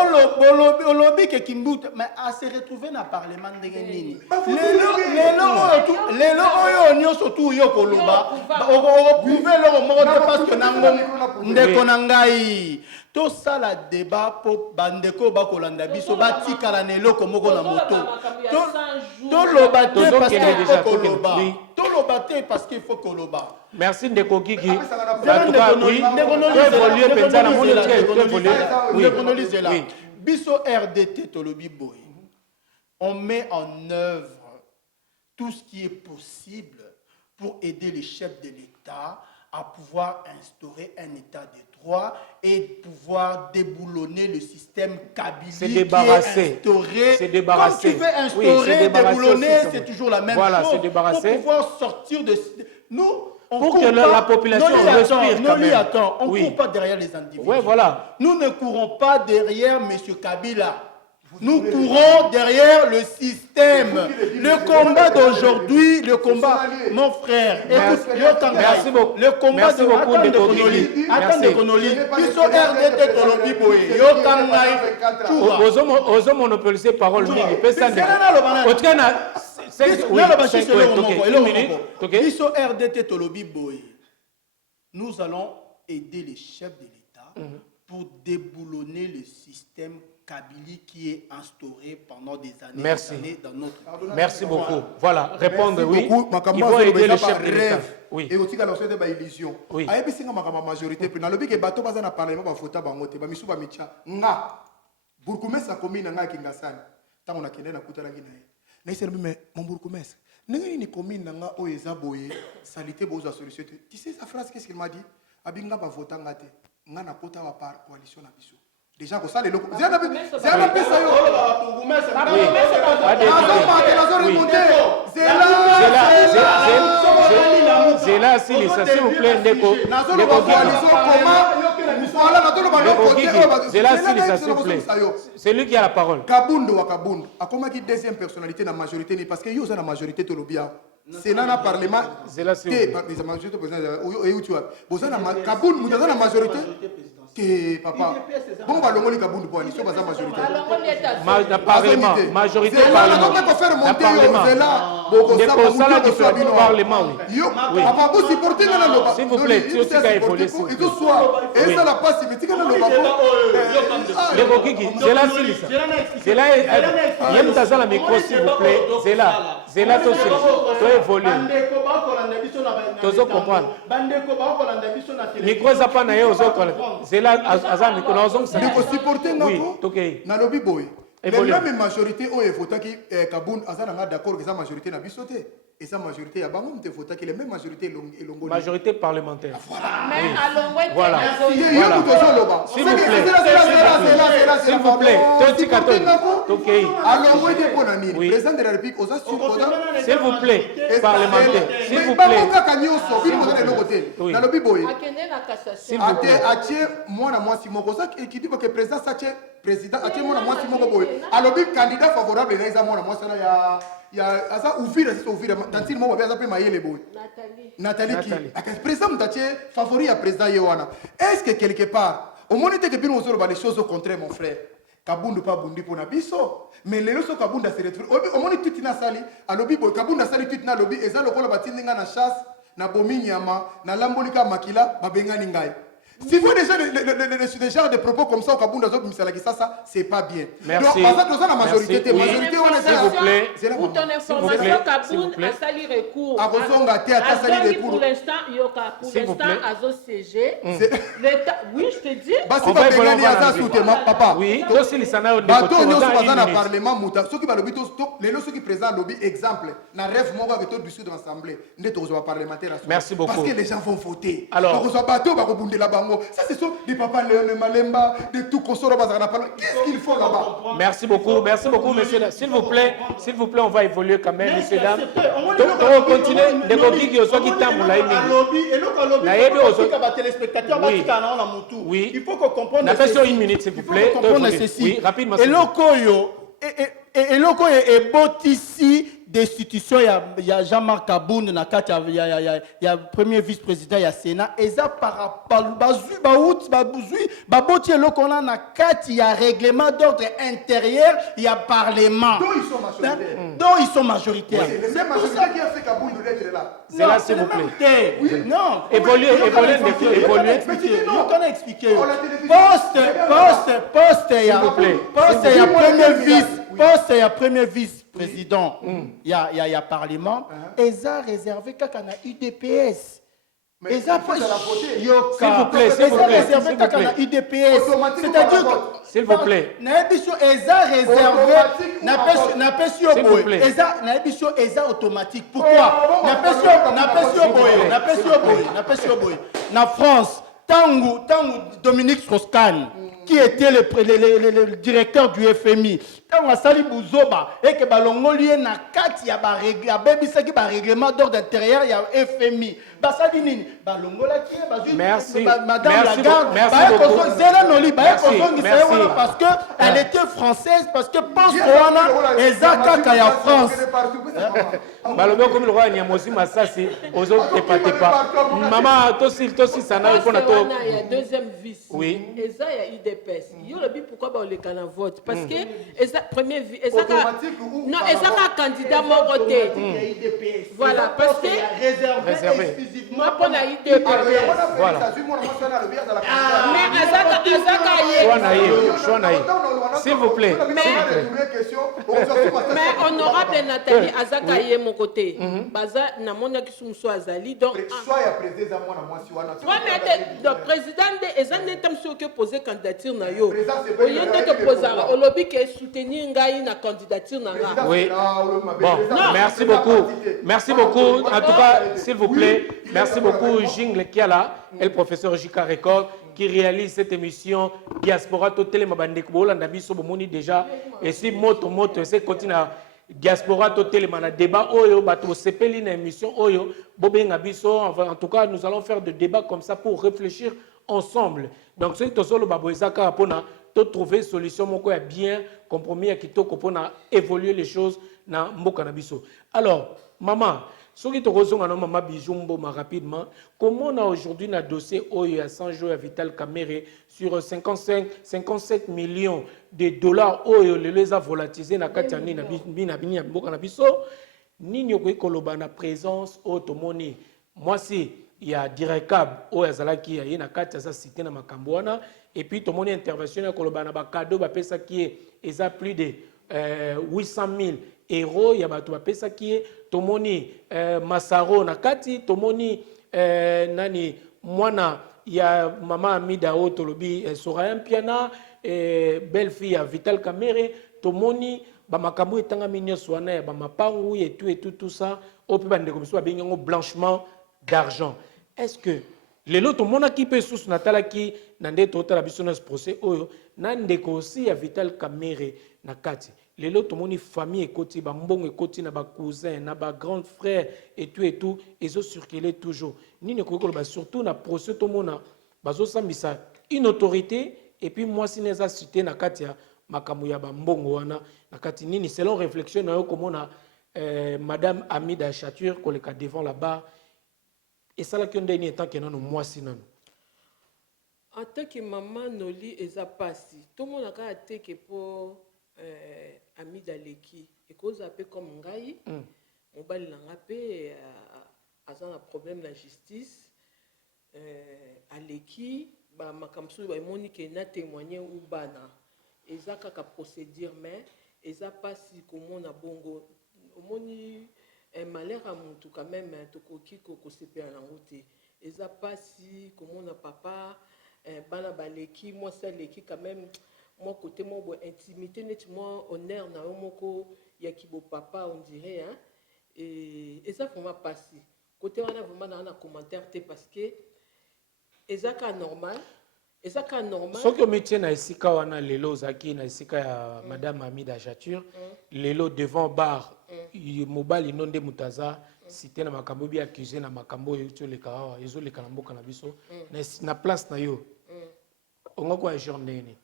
Olobi ke Kimbuta mais à se retrouver na parlement ndenge nini. Lelo oyo nyonso tu yo koloba. O prouver le moko te parce que nango ndeko na ngai. To sala débat po bandeko ba kolanda biso ba tikala na eloko moko na moto. To loba te parce que koloba. To loba te parce qu'il faut koloba. Merci Ndeko Kiki. En tout cas, oui. Évoluer pensana mon oui. Biso RDT tolobi boy. On met en œuvre tout ce qui est possible pour aider les chefs de l'État à pouvoir instaurer un État de droit et pouvoir déboulonner le système kabili qui est instauré. C'est débarrassé. Quand tu veux instaurer, déboulonner, c'est toujours la même chose. C'est débarrassé. Pour pouvoir sortir de... Nous, pour que la population respire quand même. On ne court pas derrière les individus. Ouais, voilà. Nous ne courons pas derrière M. Kabila. Nous courons derrière le système. Le combat d'aujourd'hui, le combat, mon frère, écoute, merci beaucoup. Le combat de Konoli. Attends de Konoli. Ils sont RDT Tolobi Boye. Yo Kangai. Ozo monopoliser parole mingi. Ils sont RDT Tolobi Boye. Nous allons aider les chefs de l'État pour déboulonner le système kabili qui est instauré pendant des années, Merci. Des années dans notre... Merci beaucoup. Voilà, répondre oui. Il faut aider les chefs de l'État. Oui. Et aussi quand on fait des illusions. Oui. Aïe bi singa makama majorité puis dans le but que bateau baza na parlement ba fota ba ngote ba misu ba micha nga. Burkumesa commune nga kingasani. Tango na kende na kutala ngina. Na isere mais mon burkumesa. Nenga ni commune nga o eza boye salité bozo solution. Tu sais sa phrase qu'est-ce qu'il m'a dit? Abinga ba vota ngate. Nga na kota wa par coalition na biso. Déjà que ça les locaux. C'est un peu ça yo. C'est là s'il vous plaît Ndeko. C'est là s'il vous plaît. C'est lui qui a la parole. Kabundu wa Kabundu. A comment qui deuxième personnalité dans la majorité parce que yo za la majorité to lobia. C'est là na parlement. C'est là s'il vous plaît. Les majorité président et où tu vois. Bozana Kabundu mudaza na majorité. Papa, bon, va le Kabundu pour une majorité. Parlement, majorité parlement. Parlement, oui. S'il vous plaît, c'est aussi qu'à évoluer. C'est là, c'est là, il y a un micro, s'il vous plaît. C'est là, tout évoluer. Tu comprendre. Micro, ça pas naïe aux autres. C'est là, à micro, oui, na lobby boy. La même majorité au vota qui Kaboun azana d'accord que sa majorité na bisoté et sa majorité ya bango te vota qui les mêmes majorité longo. Majorité parlementaire. Mais à Longwe. Voilà. S'il vous plaît. S'il vous plaît. OK. Alors de ponani. Président de la République aux s'il vous plaît. Parlementaire. S'il vous plaît. Na lobby boy. S'il vous plaît. Atie moi na moi Simon Kosak et qui dit que président Saché président atie moi na moi Simon Boy. Alors le candidat favorable na isa moi na moi ça ya asa ouvrir dans le moment bien appelé Mayele boy. Nathalie qui président Mtaché favori à président Yewana. Est-ce que quelque part au moment que bien on les choses au contraire mon frère Kabundu pas bundi pour nabiso mais les autres Kabunda se retrouve au moment tout na sali à lobby boy Kabunda sali tout na lobby et ça le kola batinga na chasse na bominyama na lambolika makila babengani ngai Si vous déjà des genres de propos comme ça au Kabunda ça c'est pas bien. Merci. Donc parce que la majorité, Merci. majorité Oui. S'il vous plaît. Pour ton information, Kaboun a sali recours. À Bozonga Té a sali recours. Pour l'instant, Yoka, pour S'il vous l'instant, plaît. Azo CG. Oui, je te dis. Bah si On va pas évoluer, gagner on va à en soutien papa. Oui, aussi les sana au Bateau décoté, nyonso on a baza une na minute. parlement muta soki balobi to les lots qui présent lobby exemple na rêve moko avec tout du sud de l'assemblée nde to zo parlementaire. Merci beaucoup. Parce que les gens vont voter. Alors, donc zo bateau ba kobundela bango. Ça ce sont des papas Léon Malemba, de tout consort bazana parlement. Qu'est-ce qu'il faut là-bas? Merci beaucoup, messieurs. S'il vous plaît, on va évoluer quand même, messieurs, dames. Donc, on continue. De Kokiki, soit qui t'a moulé. Oui. Il faut qu'on comprenne. La question une minute, s'il vous plaît. Oui, rapidement. Et l'okoyo, et l'okoyo est ici d'institution. Il y a Jean-Marc Kaboun, il y a premier vice-président, il y a Sénat. Et ça par il y a règlement d'ordre intérieur, il y a parlement. Donc ils sont majoritaires. Donc ils sont majoritaires. C'est la majorité qui a fait Kaboul de l'être là. C'est là, s'il vous plaît. Non. Évoluez. On a expliqué. Poste, il y a premier vice-président, il y a parlement, et ça réservé quand on a UDPS. Et ça peut S'il vous plaît. réservé quand on a UDPS. C'est-à-dire que S'il vous plaît. Eza automatique. Pourquoi? Na France, Tangu Dominique Strauss-Kahn, qui était le directeur du FMI, Tangu Asali Bouzoba, et que Balongoli na kati ya ba règlement d'ordre intérieur, il y a FMI. Basadinine, Balongola qui est Merci. Madame Merci Lagarde, beaucoup. parce qu'elle était française, parce que pense Ezaka Kaya France. Balobi comme le roi Nyamosi Massasi, aux autres tepa. Maman, tosi sana Parce pour na to. qu'il y a deuxième vice. Oui. Et ça, il y a UDPS. Il y a le but pourquoi on les canons vote. Parce que premier vice. Non, et ça, candidat mon côté. Voilà, parce que. Réservé. Moi, pour la UDPS. Voilà. Mais Azaka Chouanaï. S'il vous plaît. Mais honorable Nathalie Azaka y est mon côté. Baza na mona ki sumso azali donc le président de ezane tam so que poser candidature na yo. Oyende te poser au lobby que soutenir ngai na candidature na nga. Oui. Bon, merci beaucoup. Merci beaucoup. En tout cas, s'il vous plaît, merci beaucoup Jingle Kiala et le professeur Jika Record qui réalise cette émission Diaspora Totel Mabandeko Bolanda biso bomoni déjà et si moto c'est continue Diaspora Totel mana débat oyo bato sepeli na émission oyo bobenga biso en tout cas nous allons faire des débats comme ça pour réfléchir ensemble. Donc c'est tout solo baboisaka pona to trouver solution moko ya bien compromis ya kitoko pona évoluer les choses na mboka na biso. Alors maman ce qui te rejoint maman Bijumbo rapidement, comment on a aujourd'hui un dossier Oyo à 100 jours à Vital Kamere sur 57 millions de dollars Oyo les a volatilisés na Katiani na bini mboka na biso ni nyoko koloba na présence automoni. Moi si il y a Direcab Oyo azalaki ya na Katia za cité na makamboana et puis tout mon intervention na koloba na ba cadeau ba pesa qui est plus de 800 000 euros ya bato ba pesa qui tomoni Masaro na kati tomoni nani mwana ya mama Amida Otolobi Soraya Mpiana belle fille ya Vital Kamere tomoni ba makambo etanga minyo swana ya ba mapangu et tout ça au pe bande comme ça bengo blanchiment d'argent. Est-ce que les lots mona qui peut sous natala qui nande total biso na procès oyo nande ko aussi ya Vital Kamere na kati les lots moni famille ekoti ba mbongo ekoti na ba cousin na ba grand frère et tout ils ont circulé toujours nini ko ba surtout na procès to mona bazo sambisa une autorité et puis moi si neza cité na kati ya makamu ya ba mbongo wana na kati nini selon réflexion na yo komona madame Amida Chature ko le ka devant la barre et ça là qui on donne en tant que non moi si non en tant que maman Noli eza pasi tout le monde a été que pour Amida Leki et cause un peu comme ngai on va l'engaper à un problème de la justice Aleki ba makamsu ba monique na témoigner ou bana eza kaka procédure mais eza pas si comment na bongo omoni un malheur à mutu quand même tokoki ko sepela na ngote eza pas si comment na papa bana baleki moi ça leki quand même moi côté moi bo intimité net moi honneur na moko ya kibo papa on dirait hein et ça vraiment passer côté wana vraiment na commentaire te parce que eza ka normal eza ka normal soki omitie na esika wana lelo ozaki na esika ya madame Amida Jature lelo devant bar mobali no nde moto aza cité na makambo bi accusé na makambo oyo tioleka awa ezoleka na mboka na biso na place na yo ongoko agir ndeni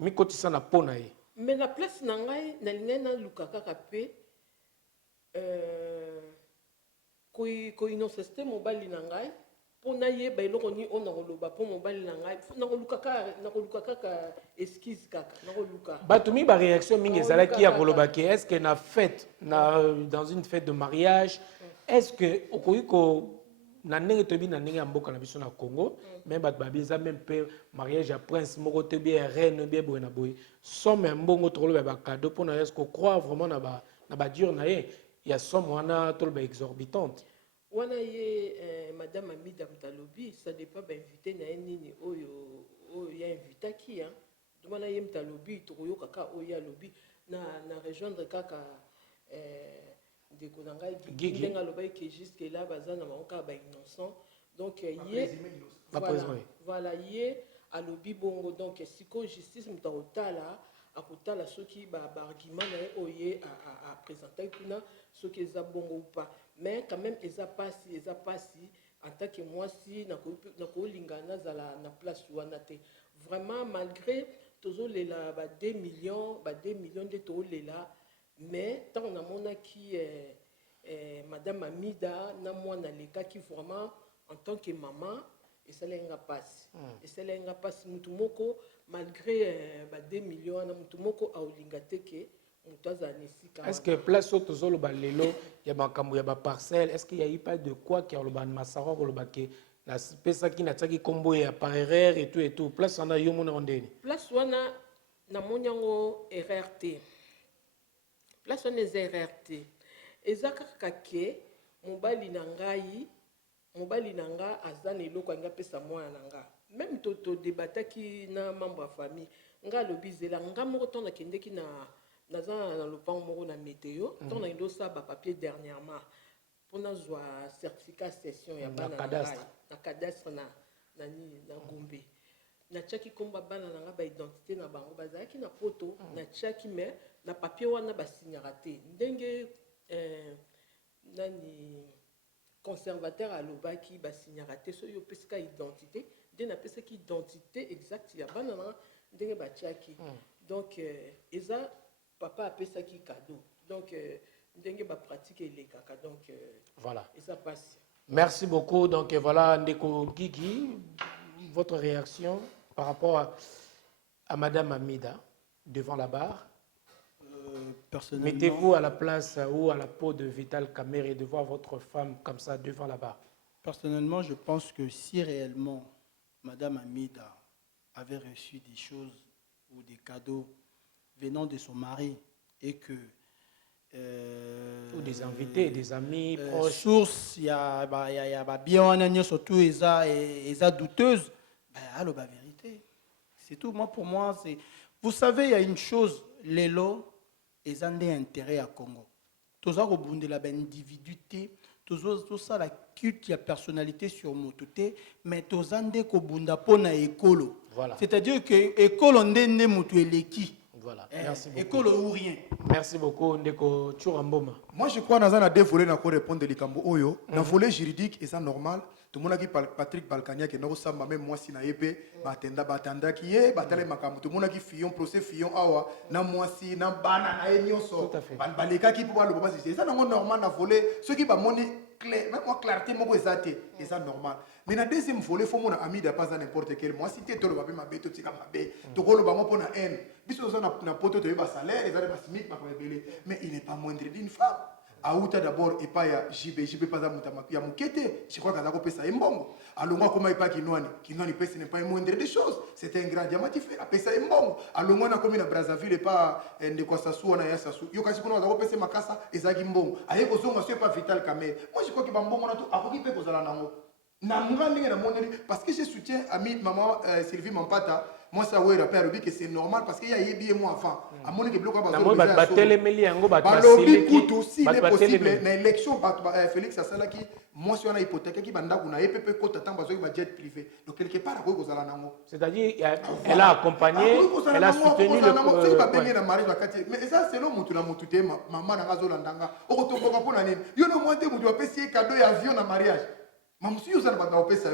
mikotisa na po na ye mais na place na ngai nalingai naluka kaka mpe koinnocence te mobali na ngai mpo nayeba eloko nini oyo nakoloba mpo mobali na ngai nakoluka kaka esquisse kaka nakoluka bato mi baréaction mingi ezalaki ya kolobaki est ce que na fête dans une fête de mariage est ce que okoki na ndenge toyebi na ndenge ya mboka na biso na Congo me bato babi eza même mpe mariage ya prince moko te bie reine bie boye na boye somme ya mbongo tokoloba ya bakado mpona est ce que croire vraiment na badure na ye ya somme wana toloba exorbitante wana ye madame Amida Mtalobi ça dépend bainvité na ye nini oyo ya invitaki hein wana ye Mtalobi tokoyoka kaka oyo alobi na rejoindre kaka ndeko na ngai ndenge alobaki ke jusque là baza na bango kaka innocent donc ye voilà ye alobi bongo donc siko justice moto akotala soki baargument na ye oyo ye apresentaki kuna soki eza bongo ou pas mais quand même eza pasi en tant que mwasi nakolinga nazala na place wana te vraiment malgré tozolela ba 2 millions nde tozolela mais ntango namonaki madame Amida na mwana alekaki vraiment en tant que maman esalenga pasi mutu moko malgré ba 2 millions wana mutu moko aolinga te ke mutu azala na esika est ce que place oyo tozoloba lelo ya makambo ya baparcelle est ce qu'il y a eu pas de quoi ki aloba na masara koloba ke napesaki natiaki nkombo ya par erreur et tout place wana yo mona ndeni place wana namoni yango erreur te place wana eza erreur te eza kaka ke mobali na nga aza na eloko alingi apesa mwana na nga même todebataki na membre ya famille nga alobi zela nga moko ntango nakendeki naza na lopango moko na météo ntango nalingi osala bapapier dernièrement mpo nazwa certificat session ya bana na ngai na cadastre na Gombe natiaki komba bana na nga baidentité na bango bazalaki na poto natiaki me na papier wana basignaka te ndenge nani conservateur alobaki basignaka te soki opesaka identité nde napesaki identité exacte ya bana na ndenge batiaki donc eza papa apesaki cadeau donc ndenge bapratique elekaka donc voilà eza pasi merci beaucoup donc voilà ndeko Guigui votre réaction par rapport à madame Amida devant la barre. Mettez-vous à la place ou à la peau de Vital Kamerhe et de voir votre femme comme ça devant la barre. Personnellement, je pense que si réellement Madame Amida avait reçu des choses ou des cadeaux venant de son mari et que ou des invités, des amis proches. Source, il y a bien surtout eza douteuse, alors la vérité. C'est tout. Moi, pour moi, c'est. Vous savez, il y a une chose, l'élo. Ils ont des intérêts à Congo. Tous ça rebondé la individualité, tout ça la culte, la personnalité sur mototé, mais tous ont des kobunda pona écolo. Voilà. C'est-à-dire que école on est moto eleki. Voilà. Merci beaucoup. École ou rien. Merci beaucoup Ndeko Churamboma. Moi je crois dans un deux volets na ko répondre likambo oyo. Dans volet juridique et ça normal. Tout le monde a dit Patrick Balkania qui n'a pas même moi si na épée batanda qui est batale makambo tout le monde a dit fion procès fion awa na moi si na bana na enyoso baleka qui pour le papa c'est ça non normal na volet ceux qui ba moni clair même moi clarté moko ezate et ça normal mais na deuxième volet faut mon ami de pas n'importe quel moi si tu to le papier mabe to tika mabe to ko le bango pona haine biso ça na poto to ba salaire ezale ba smith ba ko ebele mais il n'est pas moindre d'une femme Aouta d'abord et pas ya JB pas ya Mukete, je crois qu'Azako pesa Mbongo. Alongo comment et pas Kinwani pesa n'est pas une moindre des choses. C'est un grand diamantifère, pesa Mbongo. Alongo na comme na Brazzaville et pas Ndekwasasu na Yasasu. Yo kasi kuna Azako pesa Makassa ezaki Mbongo. Aye ko zonga c'est pas Vital Kamerhe. Moi je crois que Mbongo na to akoki pe ko zala nango. Na munga ndenge na moneli parce que je soutiens ami maman Sylvie Mampata. Moi, ça, oui, rappelle que c'est normal parce qu'il y a eu moi enfant. À mon équipe, aussi, il est possible, l'élection, Félix Assalaki, moi, si on a hypothèque, qui banda, on a EPP, côté temps, parce qu'il va jet privé. Donc, quelque part, à quoi vous allez en c'est-à-dire, elle a accompagné, elle a soutenu le. Mais ça, c'est l'homme qui a monté, maman, n'a pas zolandanga. Au retour, pour l'année, il y a un mois de vous payer cadeau et avion dans mariage. Maman, si vous avez pas de ça,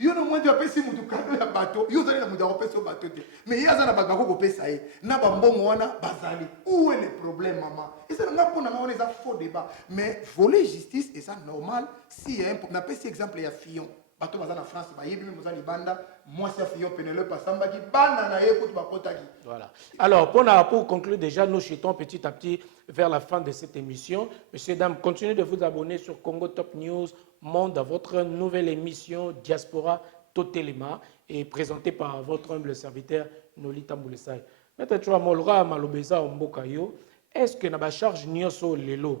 yo no mwandi apesi mutu kado ya bato yo zali na mutu apesi o bato te mais yaza na bato ko pesa ye na ba mbongo wana bazali où est le problème maman et ça nga pona nga on est faux débat mais voler justice et ça normal si na pesi exemple ya Fillon bato baza na France ba yebi mo za libanda moi c'est Fillon Penelope pasamba ki bana na ye kutu bakota ki. Voilà. Alors pour conclure déjà nous chutons petit à petit vers la fin de cette émission. Messieurs dames, continuez de vous abonner sur Congo Top News Monde à votre nouvelle émission Diaspora Totelema et présentée par votre humble serviteur Noli Tamboulesai. Maître Choua Molra Malobeza Mbokayo, est-ce que na charge nyoso lelo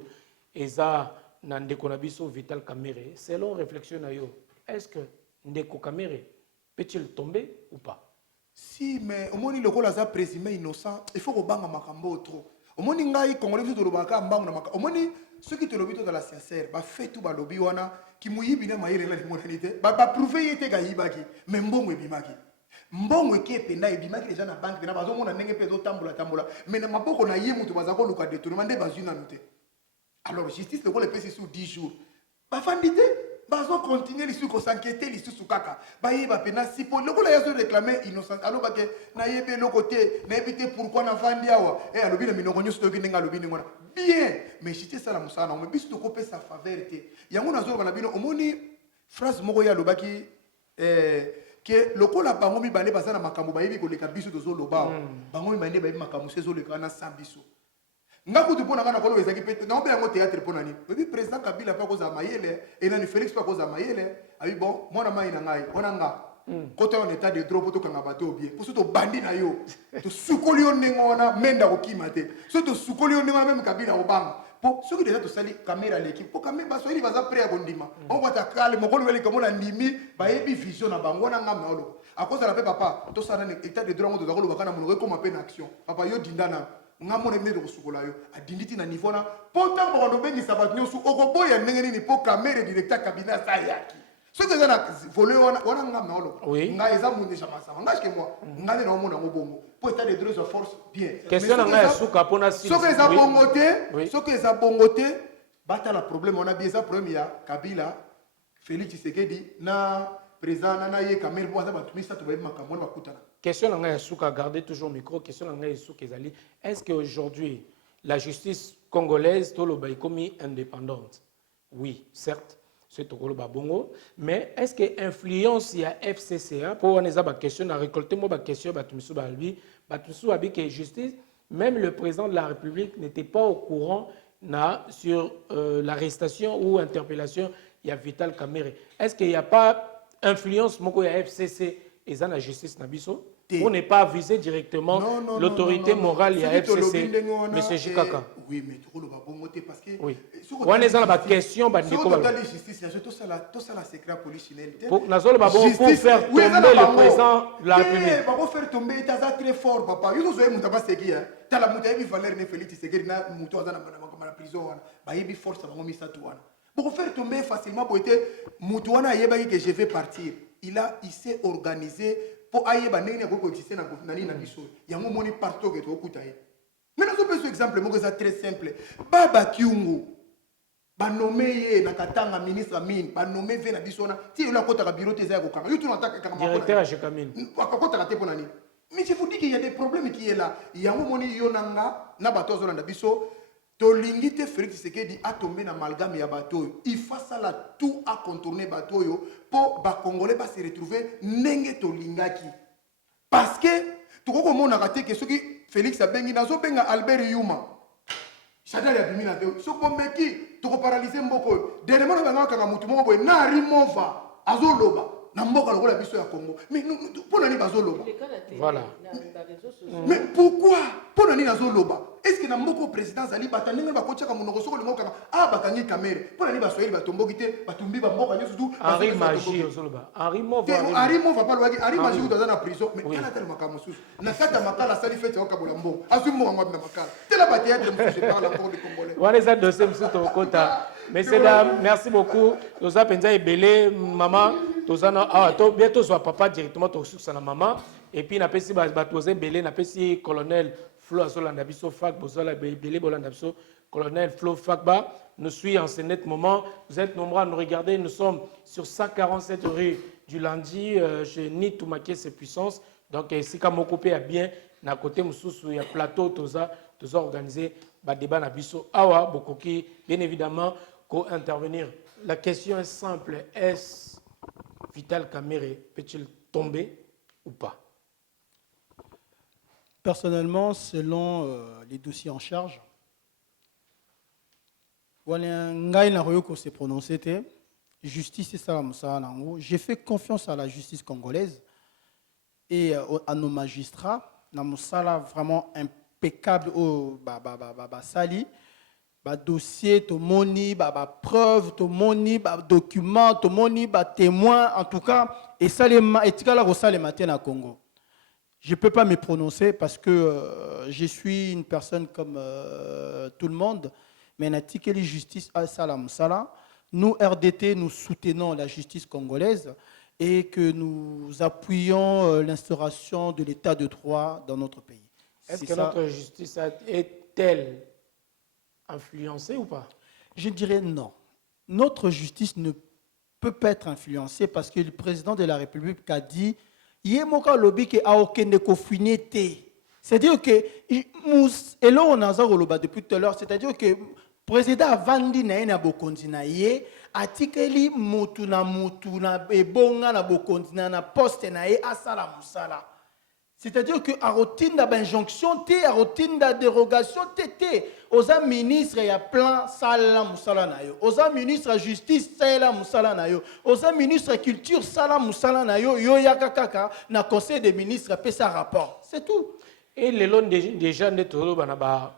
eza na ndeko na biso Vital Kamerhe selon réflexion na yo, est-ce que ndeko Kamerhe peut-il tomber ou pas? Si mais au moins le rôle aza présumé innocent, il faut que banga makambo trop. Au moins ngai congolais biso tolobaka mbangu na makambo. Au moins ceux qui te lobito dans la sincère, ba fait tout ba lobi wana ki muyibi na mayele la limonalité, ba prouver yete ga yibaki, mais mbongo ebimaki. Mbongo ekepe na ebimaki déjà na banque na bazo mona ndenge pezo tambola, mais na maboko na ye mutu bazako luka détournement nde bazuna noté. Alors justice le rôle est passé sur 10 jours. Ba fandité bazo continuer les sous s'inquiéter les sous kaka ba yeba pena si pour le la yazo réclamer innocent alors ba ke na yebe le côté na éviter pourquoi na fandi awa et alobi na minoko nyoso to kinga alobi ngona bien mais j'étais ça la musana mais biso to kopé sa faveur té yango nazo ba na bino omoni phrase moko ya lobaki que lokola bango mi bale bazana makambo ba yebi ko leka biso to zo loba bango mi bande ba yebi makambo sezo leka na sambiso ngaku tu pona kana kolo ezaki pe na obe yango théâtre pona ni oui président Kabila pas koza mayele et na Félix pas koza mayele abi bon mona mai na ngai onanga côté en état de droit poto kanga bato bien pour surtout bandi na yo to sukoli on ngona menda ko kimate surtout sukoli on ngona même Kabila obanga pour ceux qui déjà to sali caméra l'équipe pour caméra baso ili baza prêt à kondima on va ta calme mokolo weli comme on ndimi ba yebi vision na bango na ngama olo à cause de la papa to ça na état de droit to zakolo bakana mo comme appel action papa yo dindana ngamona mne de kosukola yo adinditi na niveau na pourtant ba bengi sabat nyosu okoboya ndenge nini po caméra directeur cabinet sa yaki ce que na voler wana ngama olo nga eza munisha masama ngache que moi ngale na omona ngobongo pour état de droit de force bien question na suka pona si ce que eza bongote ce que eza bongote bata la problème on a bien ça problème ya Kabila Félix Tshisekedi na président na ye Kamerhe bo za batumisa to ba makambo na bakutana. Question Langa Souka, gardez toujours le micro. Question Langa Souka Ezali. Est-ce qu'aujourd'hui, la justice congolaise, est commis indépendante? Oui, certes, c'est au Babongo. Mais est-ce qu'il y a influence il y a FCCA pour nous avoir question, à récolter moi question, Batumsou Balbi, que justice, même le président de la République n'était pas au courant sur l'arrestation ou interpellation, il y a Vital Kamerhe. Est-ce qu'il n'y a pas influence, il y a FCC et ça la justice Nabiso? On n'est pas visé directement l'autorité morale il y a FCC, M. Jikaka. Oui, mais tout le monde parce que. Oui. On est dans la question, la justice, tout ça la secret polichinelle. Pour faire tomber le président de la République. Pour faire tomber, c'est très fort, papa. Vous savez, vous avez dit, tu as la moutaille, Valère Félix Tshisekedi, na mouton dans la prison, bah il y a force à mon misa tout. Pour faire tomber facilement, pour être mouton, que je vais partir. Il s'est organisé pour aller banner ko exister na nani na biso yango moni partout que to okutaye maintenant je peux exemple moko c'est très simple baba kiungu ba nommé na katanga ministre mine ba nommé ve na biso na ti la kota ka bureau te za ko kanga yutu na taka kanga directeur à Jekamine akakota ka te pona ni mais je vous dis qu'il y a des problèmes qui est là yango moni yonanga na bato zo na biso Tolingite Félix Tshisekedi a tombé dans l'amalgame ya bateau. Il faut ça là tout à contourner bateau pour les Congolais pas se retrouver nenge tolingaki. Parce que tout le monde a raté que ce qui Félix a bengi nazo benga Albert Yuma. Chadali a bimi na deux. Ce qu'on me qui, tu peux paralyser mboko. Dernièrement, on va faire un mouton, boy, na rimova, azoloba, na mboka lokola biso ya Congo. Mais pour nani bazoloba. Voilà. Mais pourquoi? Pour nani azoloba. Est-ce que na mboko président zali batandinga ba kocha ka munoko soko lingo kaka ah bakangi kamere. Pour nani basoyeli batomboki te, batumbi ba mboka nyoso tout. Henri Magie ozoloba. Henri Mova. Henri Mova pas loagi, Henri Magie dans la prison. Mais kana tellement makamusu. Na kata makala sali fete au kabola mbongo. Azu mbongo ngwa na makala. Tela ba théâtre je parle encore des Congolais. Voilà ça dossier monsieur Tokota. Messieurs dames, merci beaucoup. Toza penza ebele maman, toza na bientôt soit papa directement to sur na maman et puis na pesi ba toza ebele na pesi colonel Flo Azolanda biso Fak bozola ebele bolanda biso colonel Flo Fakba nous suit en ce net moment. Vous êtes nombreux à nous regarder. Nous sommes sur 147 rue du Lundi chez Nitoumaké ses puissances. Donc si comme occupé à bien na côté mususu ya plateau toza organisé ba débat na biso awa bokoki bien évidemment ko intervenir. La question est simple, est-ce Vital Kamerhe peut-il tomber ou pas? Personnellement, selon les dossiers en charge, s'est prononcé, justice et salam. J'ai fait confiance à la justice congolaise et à nos magistrats. Nous sommes vraiment impeccable au sali. Dossier, moni, preuve, moni, document, moni, témoin, en tout cas, et ça les matin à Congo. Je ne peux pas me prononcer parce que je suis une personne comme tout le monde, mais la justice à Salam Salah. Nous, RDT, nous soutenons la justice congolaise et que nous appuyons l'instauration de l'état de droit dans notre pays. Est-ce que notre justice est-elle influencée ou pas? Je dirais non. Notre justice ne peut pas être influencée parce que le président de la République a dit Yemoka lobby ke aokende kofine te. C'est-à-dire que et là on a depuis tout à l'heure, c'est-à-dire que le président a vendu na bokondi na ye atikeli mutuna ebonga na bokondi na poste na ye asala musala. C'est-à-dire que à routine d'injonction, à routine de dérogation, aux ministres il y a plein sala musala na yo, aux ministres justice sala musala na yo, aux ministres culture sala musala na yo, yo yakaka na conseil des ministres fait sa rapport. C'est tout. Et les lois déjà netolo banaba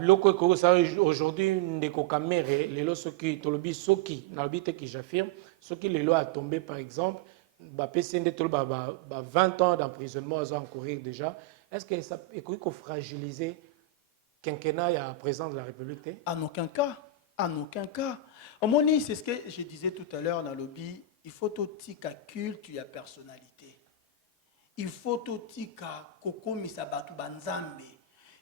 loko ko aujourd'hui ndeko Kamerhe les lois soki tolobi soki na lobite qui j'affirme soki les lois a tombé par exemple. 20 ans d'emprisonnement à encourir déjà. Est-ce que ça peut fragiliser quinquennat et à président de la République? En aucun cas. En aucun cas. Omoni, c'est ce que je disais tout à l'heure dans le lobby. Il faut aussi qu'à culte et à personnalité. Il faut aussi qu'à koko misabatu banzambe.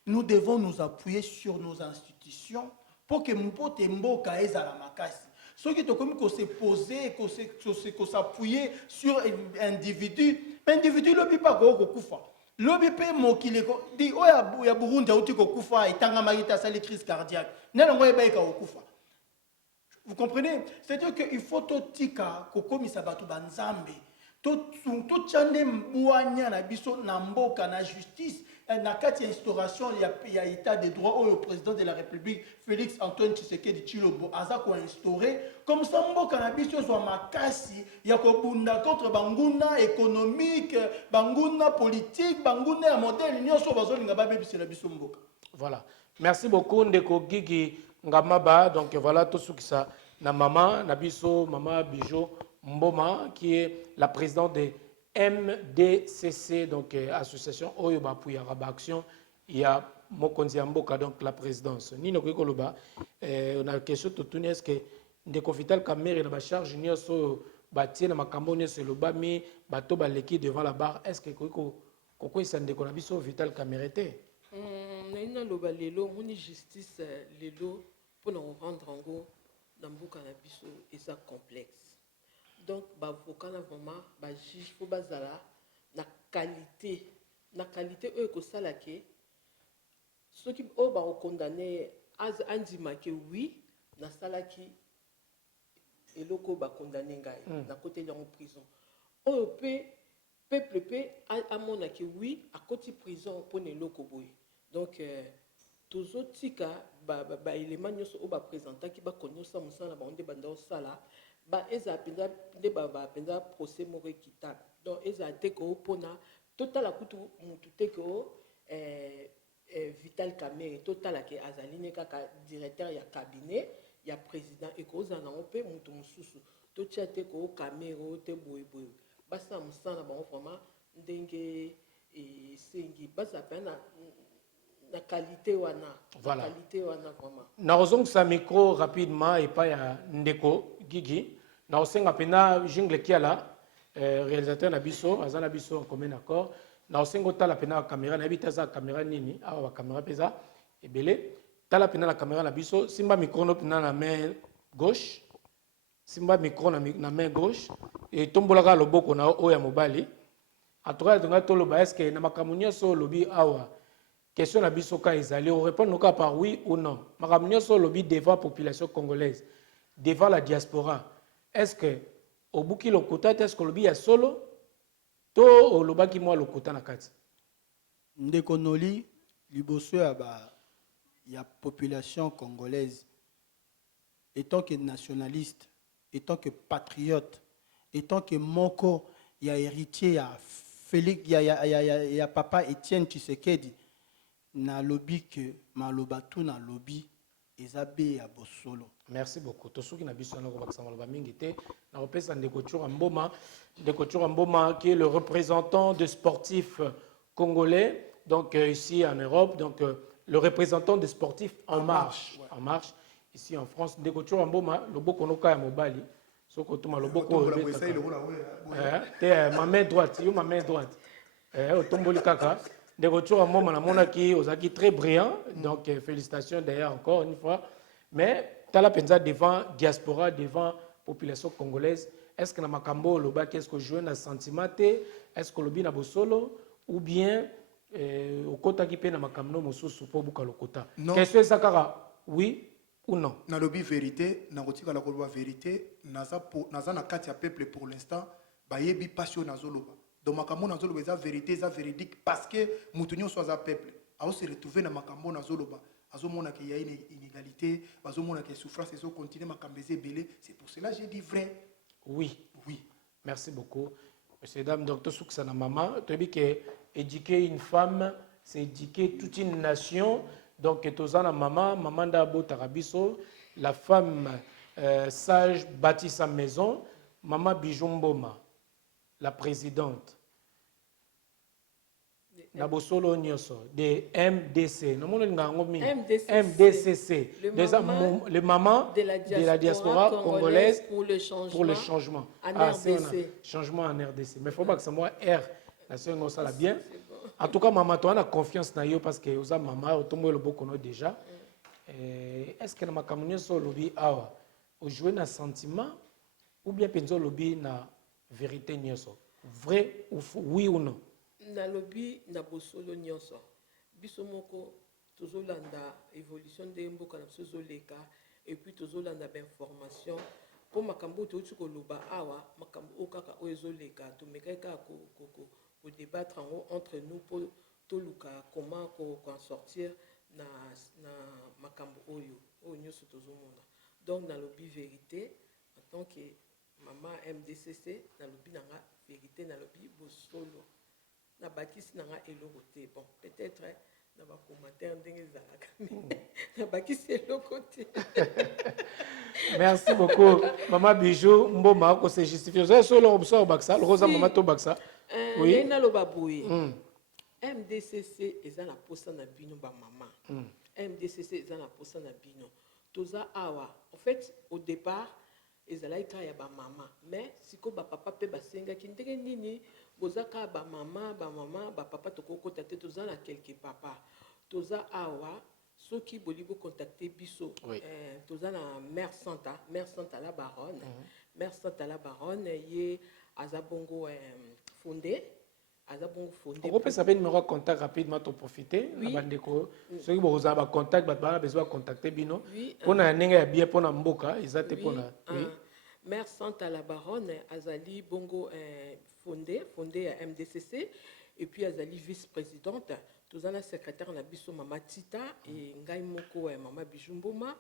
Nous devons nous appuyer sur nos institutions pour que mpote mboka ezala makasi. Ceux qui ont comme se poser, qu'on s'appuyer sur un individu, l'individu ne peut pas kufa. L'obi pe mo ki dit oya ya Burundi auti ko kufa itanga magita sali crise cardiaque. Nelo eba ka kufa. Vous comprenez? C'est-à-dire qu'il faut totika kokomisa batu banzambe. Tout chande mbuanya na biso na mboka na justice. Na kati instauration il y a état de droit au président de la République Félix Antoine Tshisekedi Tshilombo aza ko instauré comme ça mboka na biso zo makasi ya ko bunda contre banguna économique banguna politique banguna ya modèle nyonso bazolinga babebisela biso mboka. Voilà. Merci beaucoup ndeko Gigi Ngamaba. Donc voilà tout ce qui ça na maman na biso maman Bijo Mboma qui est la présidente de MDCC, donc association Oyoba pour Yaraba Action, il y a Mokonzi Mboka, donc la présidence. Nino Kikoloba, on a une question de tout est-ce que Ndeko Vital Kamerhe na charge ni so batie na makambo ni se lo ba mi bato ba leki devant la barre, est-ce que koko isa Ndeko na biso Vital Kamerhe te? Na loba lelo moni justice lelo pour nous rendre en go na mboka na biso eza complexe. Donc, l'avocat, vraiment, le juge, il faut la qualité. La qualité, eux, que ça, ceux qui ont condamné, ont dit que oui, na sala qui est le condamné, na côté de la prison. On peut, peuple, à mon avis, oui, à côté de prison, pour les locaux. Donc, tozotika baélément nyonso oyo baprésentaki bakonyosa mosala na bango nde banda osala ezala mpenza nde mpenza procès moko équitable donc ezala te ko mpona totala kutu mutu te ko Vital Kamerhe totala ke azali ne kaka directeur ya cabinet ya président ekozala nango mpe mutu mosusu totia te ko Kamerhe te boyeboye basala mosala na bango vraiment ndenge esengi bazala mpe la qualité wana. Voilà. La qualité wana vraiment. Naozongisa micro rapidement et pas ya Ndeko Gigi. Naosenga pena jingle kiala réalisateur na biso, azana biso en commun accord. Naosenga tala pena caméra na bita za caméra nini, awa caméra pesa ebele. Tala pena la caméra na biso, simba micro no pena na main gauche. Simba micro na main gauche et tombolaka loboko na oya mobali. Atoka tunga toloba eske na makamunyo so lobi awa. Question na bisoka ezali, on répond par oui ou non. Makamnyo so lobby devant la population congolaise, devant la diaspora. Est-ce que au buki lokota est-ce que lobby ya solo to o lobaki moi lokota na kati? Ndeko Noli liboso ya population congolaise étant que nationaliste, étant que patriote, étant que moko ya héritier ya Félix ya papa Étienne Tshisekedi. Na lobby que malobatu na lobby ezabe ya bosolo. Merci beaucoup. Tosuki na biso na ko bakisa maloba mingi te na opesa Ndeko Tshura Mboma qui est le représentant des sportifs congolais donc ici en Europe donc le représentant des sportifs en marche ouais. En marche ici en France Ndeko Tshura Mboma loboko noka ya mobali soko tuma loboko ma main droite yo ma main droite otomboli kaka Ndeko Tshura Mboma na monaki ozaki très brillant donc félicitations d'ailleurs encore une fois mais tala penza devant diaspora devant population congolaise est-ce que na makambo loba qu'est-ce que jouer na sentiment est-ce que lobi na bosolo ou bien au kota ki pe na makamno mosusu po buka lokota question sakara oui ou non na lobi vérité na kotika la koloba vérité naza na kati ya peuple pour l'instant bayebi passion na zoloba donc makambo na zoloba eza vérité eza véridique parce que mutu nyonso aza peuple a se retrouver na makambo na zoloba azomona qu'il y a une inégalité azomona que souffrance ezo continuer makambo eza belé c'est pour cela j'ai dit vrai oui oui merci beaucoup monsieur dame docteur Suksana maman tu dis que éduquer une femme c'est éduquer toute une nation donc tozana maman d'abo tarabiso la femme sage bâtit sa maison maman Bijumboma la présidente na bosolo nyoso de MDC MDCC le maman de la diaspora congolaise pour le changement changement en RDC mais faut pas que ça moi R nation ça la bien en tout cas maman toi on a confiance na yo parce que oza maman otombo le bokono déjà est-ce que na makamunyo so lobi awa o jouer na sentiment ou bien penzo lobi na vérité nyoso vrai ou oui ou non na lobi na bosolo nyonso biso moko tozolanda évolution de mboka na biso zoleka et puis tozolanda ba information po makambo touti ko loba awa makambo okaka oyezoleka to mekaka ko débattre entre nous pour toluka comment ko sortir na makambo oyo nyonso tozomona donc na lobi vérité en tant que maman MDCC na lobi nanga vérité na lobi bosolo na bakisi nanga eloko te bon peut-être na ba commentaire ndenge zalaka na bakisi eloko te. Merci beaucoup maman Bijou Mboma ko se justifier ça solo obso baksa rosa maman to baksa oui na loba boye MDCC eza na posa na bino ba maman MDCC eza na posa na bino toza awa en fait au départ ezalaika ya ba maman mais siko ba papa pe basenga ki ndenge nini bozaka ba maman ba papa tokoko tate toza na quelque papa toza awa soki bolibo contacter biso toza na mère Santa la baronne mère Santa la baronne ye azabongo fondé on peut savoir numéro de contact rapidement pour profiter abandeko soki boza ba contact ba besoin contacter bino pona ninga ya bien pona mboka ezate pona mère Santa la baronne azali bongo fondé à MDCC et puis azali vice-présidente tozana secrétaire na biso mama Tita et ngai moko mama Bijumboma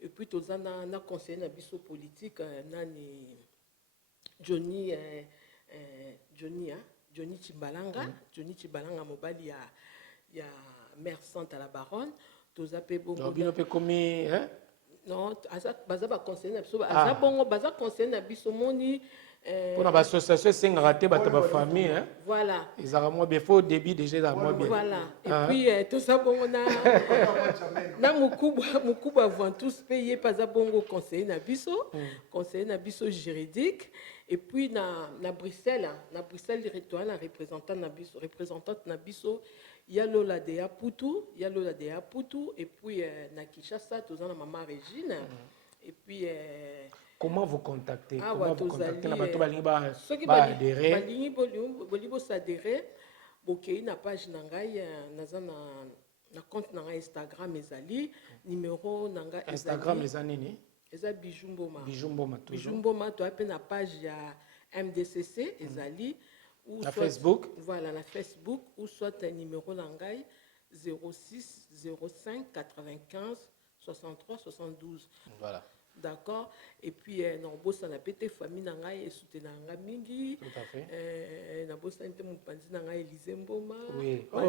et puis tozana na conseiller na biso politique nani Johnny Johnny Chibalanga Johnny Chibalanga mobali ya mère Sante à la Baronne toza pe bongo bino pe komi hein non baza ba conseiller na biso aza bongo baza conseiller na biso moni pour la association singara te bato ba famille hein voilà ils ont moi bien faut début déjà dans moi bien voilà et puis tout ça bongo na mukuba avant tous payé pas bongo conseiller na biso juridique et puis na Bruxelles la représentante na biso ya Lola de Aputu et puis na Kinshasa tozana maman Régine et puis comment vous contactez na bato balingi ba adhérer balingi bolibo s'adhérer bokei na page na ngai naza na compte na ngai Instagram ezali numéro na ngai Instagram eza nini eza Bijumboma toujours to ape na page ya MDCC ezali ou na soit Facebook voilà na Facebook ou soit un numéro na ngai 06 05 95 63 72 voilà. D'accord. Et puis, na bossa na pété famille na ngai et soutenir nga mingi. Tout à fait. Na bossa nte mupanzi na ngai Elise Mboma. Oui. Ma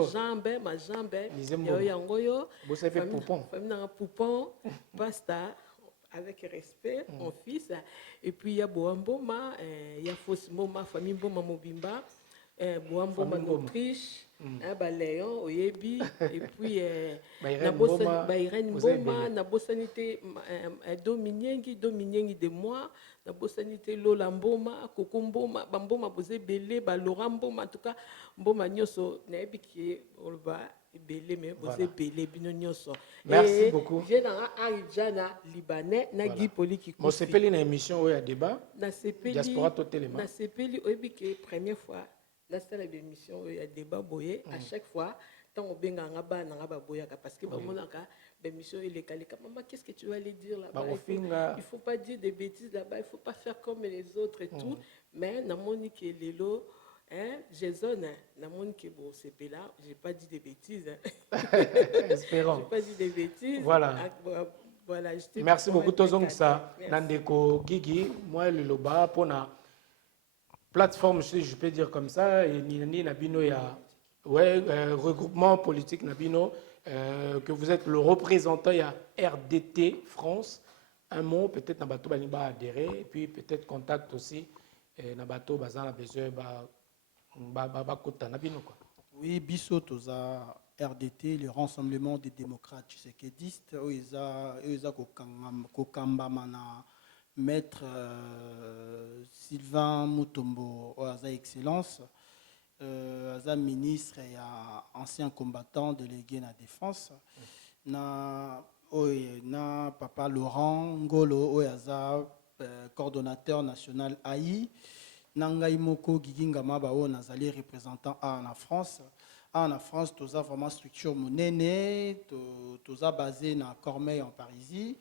jambe. Elise Mboma. Yango yo. Bossa fait poupon. Famille na poupon. Pasta. Avec respect, mon fils. Et puis, il y a Boamboma, il y a Fos Moma, famille Mboma Mobimba. Boamboma d'Autriche. Léon, Oyebi, et puis Irène Mboma, na bosanité Dominiengi de moi, na bosanité Lola Mboma, Koko Mboma, Bamboma Bosé Belé, Laurent Mboma, en tout cas, Mboma Nyoso, Naebi qui est Belé, mais Bosé Belé, Bino Nyoso. Merci beaucoup. J'ai dans Arijana, Libanais, Nagui Poli qui Moi, c'est pas une émission où il y a débat. Na Sepeli, Diaspora Totelema. Na Sepeli, Oyebi qui est première fois. La salle d'émission, il y a débat boyé à chaque fois. Tant on benga ngaba ngaba boyaka parce que bamonaka l'émission il est calé. Maman, qu'est-ce que tu vas aller dire là-bas? Il faut pas dire des bêtises là-bas, il faut pas faire comme les autres et tout. Mais na moni que lelo Jason na moni que bon c'est là, j'ai pas dit des bêtises. Espérons. J'ai pas dit des bêtises. Voilà. Voilà, merci beaucoup tozong ça Nandeko Gigi, moi le loba pour na plateforme, je peux dire comme ça, et ni Nabino, il y a regroupement politique Nabino, que vous êtes le représentant, il y a RDT France. Un mot, peut-être Nabato Baniba adhérer, et puis peut-être contact aussi, Nabato Bazan a besoin, Nabino. Oui, Bisso, Toza, RDT, le Rassemblement des démocrates tshisekidistes, Oiza Kokamba Mana. Maître Sylvain Mutombo, Oaza Excellence, Oaza ministre et ancien combattant délégué à la défense. Na papa Laurent Ngolo, Oaza coordonnateur national AI. Nangai Moko Gigingama Bao, Nazali représentant en France. En France, Toza vraiment structure monene, Toza basé na Cormeil en Parisie.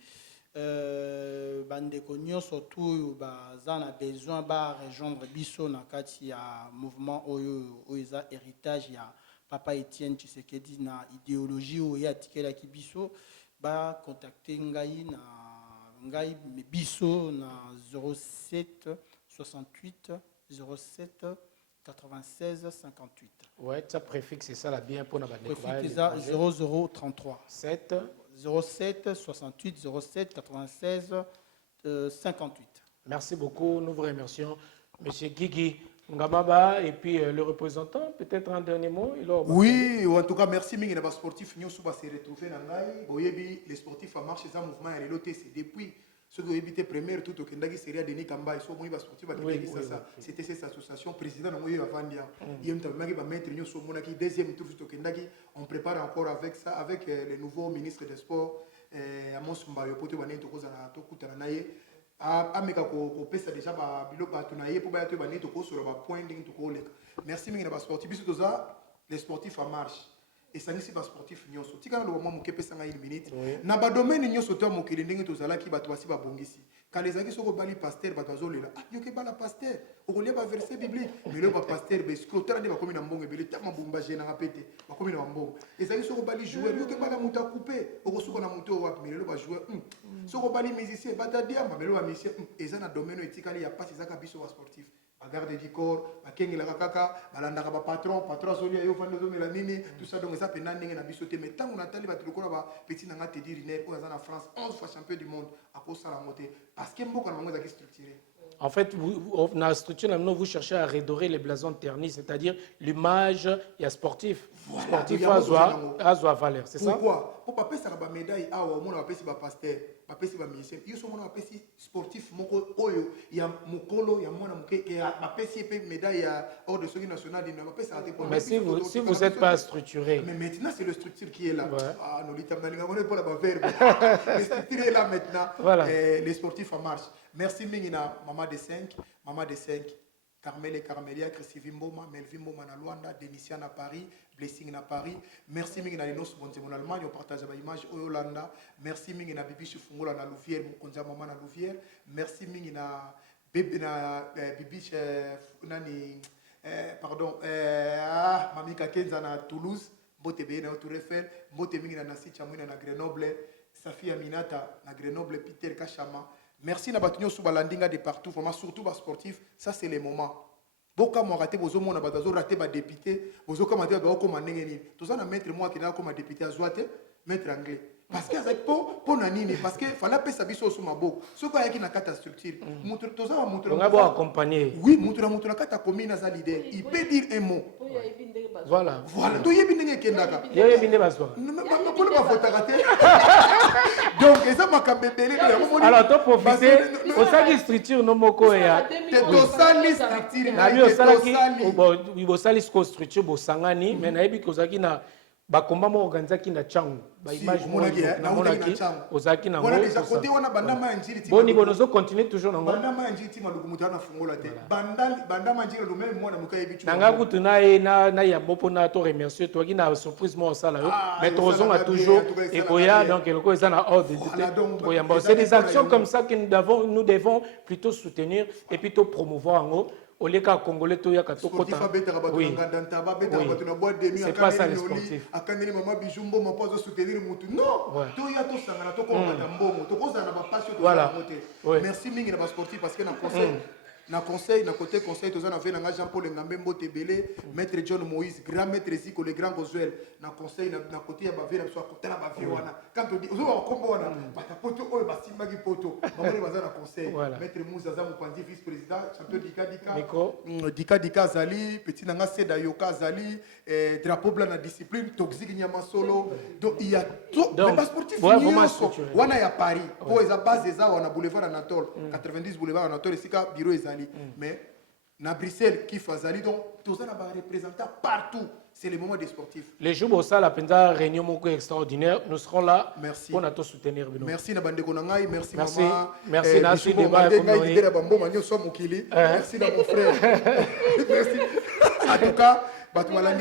Bande konyo surtout bazana besoin ba rejoindre biso na kati ya mouvement oyo héritage ya papa Étienne Tshisekedi na idéologie oyo atikela ki biso ba contacter ngai biso na 07 68 07 96 58. Ouais, ça préfixe c'est ça la bien pour na bande. Préfixe 0033 7 07 68 07 96 58. Merci beaucoup, nous vous remercions. Monsieur Guigui Ngamaba et puis le représentant, peut-être un dernier mot. Oui, en tout cas, merci. Les sportifs nous sommes retrouvés dans les sportifs en marche, c'est un mouvement à l'éloté, c'est depuis ceux qui ont été premiers, tout au Kendagi, c'est Denis Kamba, ils sont venus sportifs, c'était cette association, président de Moyo Avandia. Il y a un maître, nous sommes monaki, deuxième tour au Kendagi, on prépare encore avec ça, avec le nouveau ministre des Sports, Amos Mbayo, Poto Bané, Tokozana, Tokutanaye. Ameka ko pesa déjà ba bilo ba tunaye pour ba to ba neto ko sur ba point ding to ko lek. Merci mingi na ba sportif biso toza les sportifs en marche. et ça nisi ba sportif nyonso tika na lo mama mokepe sanga 1 minute Oui. na ba domaine nyonso to mokili ndenge tozalaki bato basi babongisi kalezaki soko bali pasteur bato azolela ah yoke bala pasteur okolia ba verset biblique mais le ba pasteur be scrotera de ba komi na mbongo ebele ta mabumba jena ngapete ba komi na mbongo ezaki soko bali joueur yoke bala muta couper okosuka na muto wa mais le ba joueur soko bali musicien bata diamba mais le ba musicien eza na domaine etikali ya pasi zaka biso ba sportif bagarde du corps bakengelaka kaka balandaka bapatron patron azolia yo vandi ozomela nini tout ça donc eza mpena ndenge na biso te mais ntango natali bato lokola bapeti nanga tedi riner oyo aza na France 11 fois champion du monde akosala yango te parce que mboka na bango ezalaki structuré. En fait, dans la structure, vous cherchez à redorer les blasons ternis, c'est-à-dire l'image, il y a sportif. Voilà, Sportif il y a à Zoa Valère, c'est ça? Pourquoi? Pour pas passer la médaille, ah, au moins on va passer pasteur, pas passer musicien. Il y a on va passer sportif, moko oyo, il y a mokolo, il y a moi namuke, il y a pas passer médaille hors de ce national, il ne va pas s'arrêter. Mais si vous n'êtes pas structuré. Mais maintenant c'est le structure qui est là. Ouais. Ah, nous on n'est pas là bas verbe. Le structure est là maintenant. Voilà. Les sportifs en marche. Merci Mingina, maman de 5, Carmel et Carmelia, Christy Vimboma, Melvin Boma na Luanda, Denisian à Paris, Blessing à Paris. Merci Mingina Linos Bonze en Allemagne, on partage la image au Hollanda. Merci Mingina Bibi Chifungola na Louvière, Mokonza Maman na Louvière. Merci Mingina Bibi Nani, pardon, Mamika Kenza na Toulouse, Mbote Beye na Tour Eiffel, Mbote Mingina na Sichamouina na Grenoble, Safi Aminata na Grenoble, Peter Kachama. Merci na batunyo sous balandinga de partout, vraiment surtout bas sportifs, ça c'est les moments. Boka mo raté bozo mona batazo raté ba député, bozo comme maté ba comme ndengeni. Tout ça na maître moi qui na comme député à Zouate, maître anglais. Parce que avec po nanini parce que fallait pesa biso sous maboko. Ce ko yaki na kata structure. Mutu toza wa mutu. On va accompagner. Oui, mutu na kata commune za leader. Il peut dire un mot. Voilà. Voilà. To yebi ndenge kendaka. Yebi ndenge baswa. Pour ne pas voter raté. Donc eza makambebele ya alors to profiter au sali structure no moko ya to sali structure na bio salaki bo sali structure bo sangani mais na yebi kozaki na bakomba mo organizaki na changu ba image mo na monaki ozaki na voilà déjà côté wana bandama njiri ti boni bono zo continuer toujours na bandama njiri ti maluku mutana fungola te bandama njiri lo même moi na muka yebi tu nanga kutu na ya mopo na to remercier toi qui na surprise mo sala yo mais tozon a toujours et koya donc eloko eza na ordre de koyamba c'est des actions comme ça que nous devons plutôt soutenir et plutôt promouvoir en haut. Au cas congolais, tout y a oui. C'est pas ça les sportifs. Voilà. Merci Mingi na sportif parce que na conseil. Na conseil, na côté conseil, tous en avez na Jean-Paul Ngambembo Tebele, maître John Moïse, grand maître Zico, le grand Gosuel, na conseil, na côté ya bavira, soit côté na baviwana. Quand on dit, on va combo wana, bata poto, oh, basimba ki poto, mamone baza na conseil. Maître Moussa Zamou Pandi, vice-président, champion Dika Dika Zali, petit nanga Seda Yoka Zali, drapeau blanc na discipline, toxique nyama solo. Donc il y a tout, mais pas sportif, wana ya Paris, pour les bases des a, on a boulevard Anatole, 90 boulevard Anatole, ici ka bureau Ezali. Mais na Bruxelles qui fait Zali donc tous ça va représenter partout. C'est le moment des sportifs. Les jours où ça la penza réunion moko extraordinaire, nous serons là pour nous soutenir. Merci na bande konangai, merci maman. Merci na ce débat merci na mon frère. Merci. En tout cas, voilà,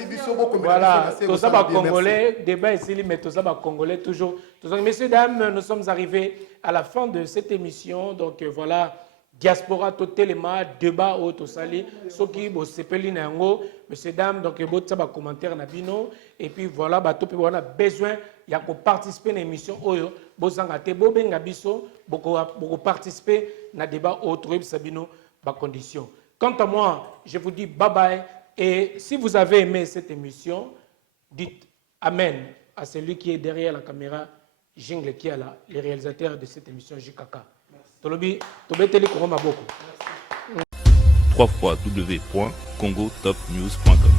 tout ça va congolais, débat ici, mais tout ça va congolais toujours. Messieurs, dames, nous sommes arrivés à la fin de cette émission. Donc voilà. Diaspora totalement débat au tosali soki bo sepeli na yango messieurs dames donc botsa ba commentaire na bino et puis voilà ba topi on a besoin ya ko participer na émission oyo bozanga te bo benga biso boko participer na débat autre sabino ba condition. Quant à moi, je vous dis bye bye et si vous avez aimé cette émission, dites amen à celui qui est derrière la caméra, Jingle qui est là, le réalisateur de cette émission JKK. www.congotopnews.com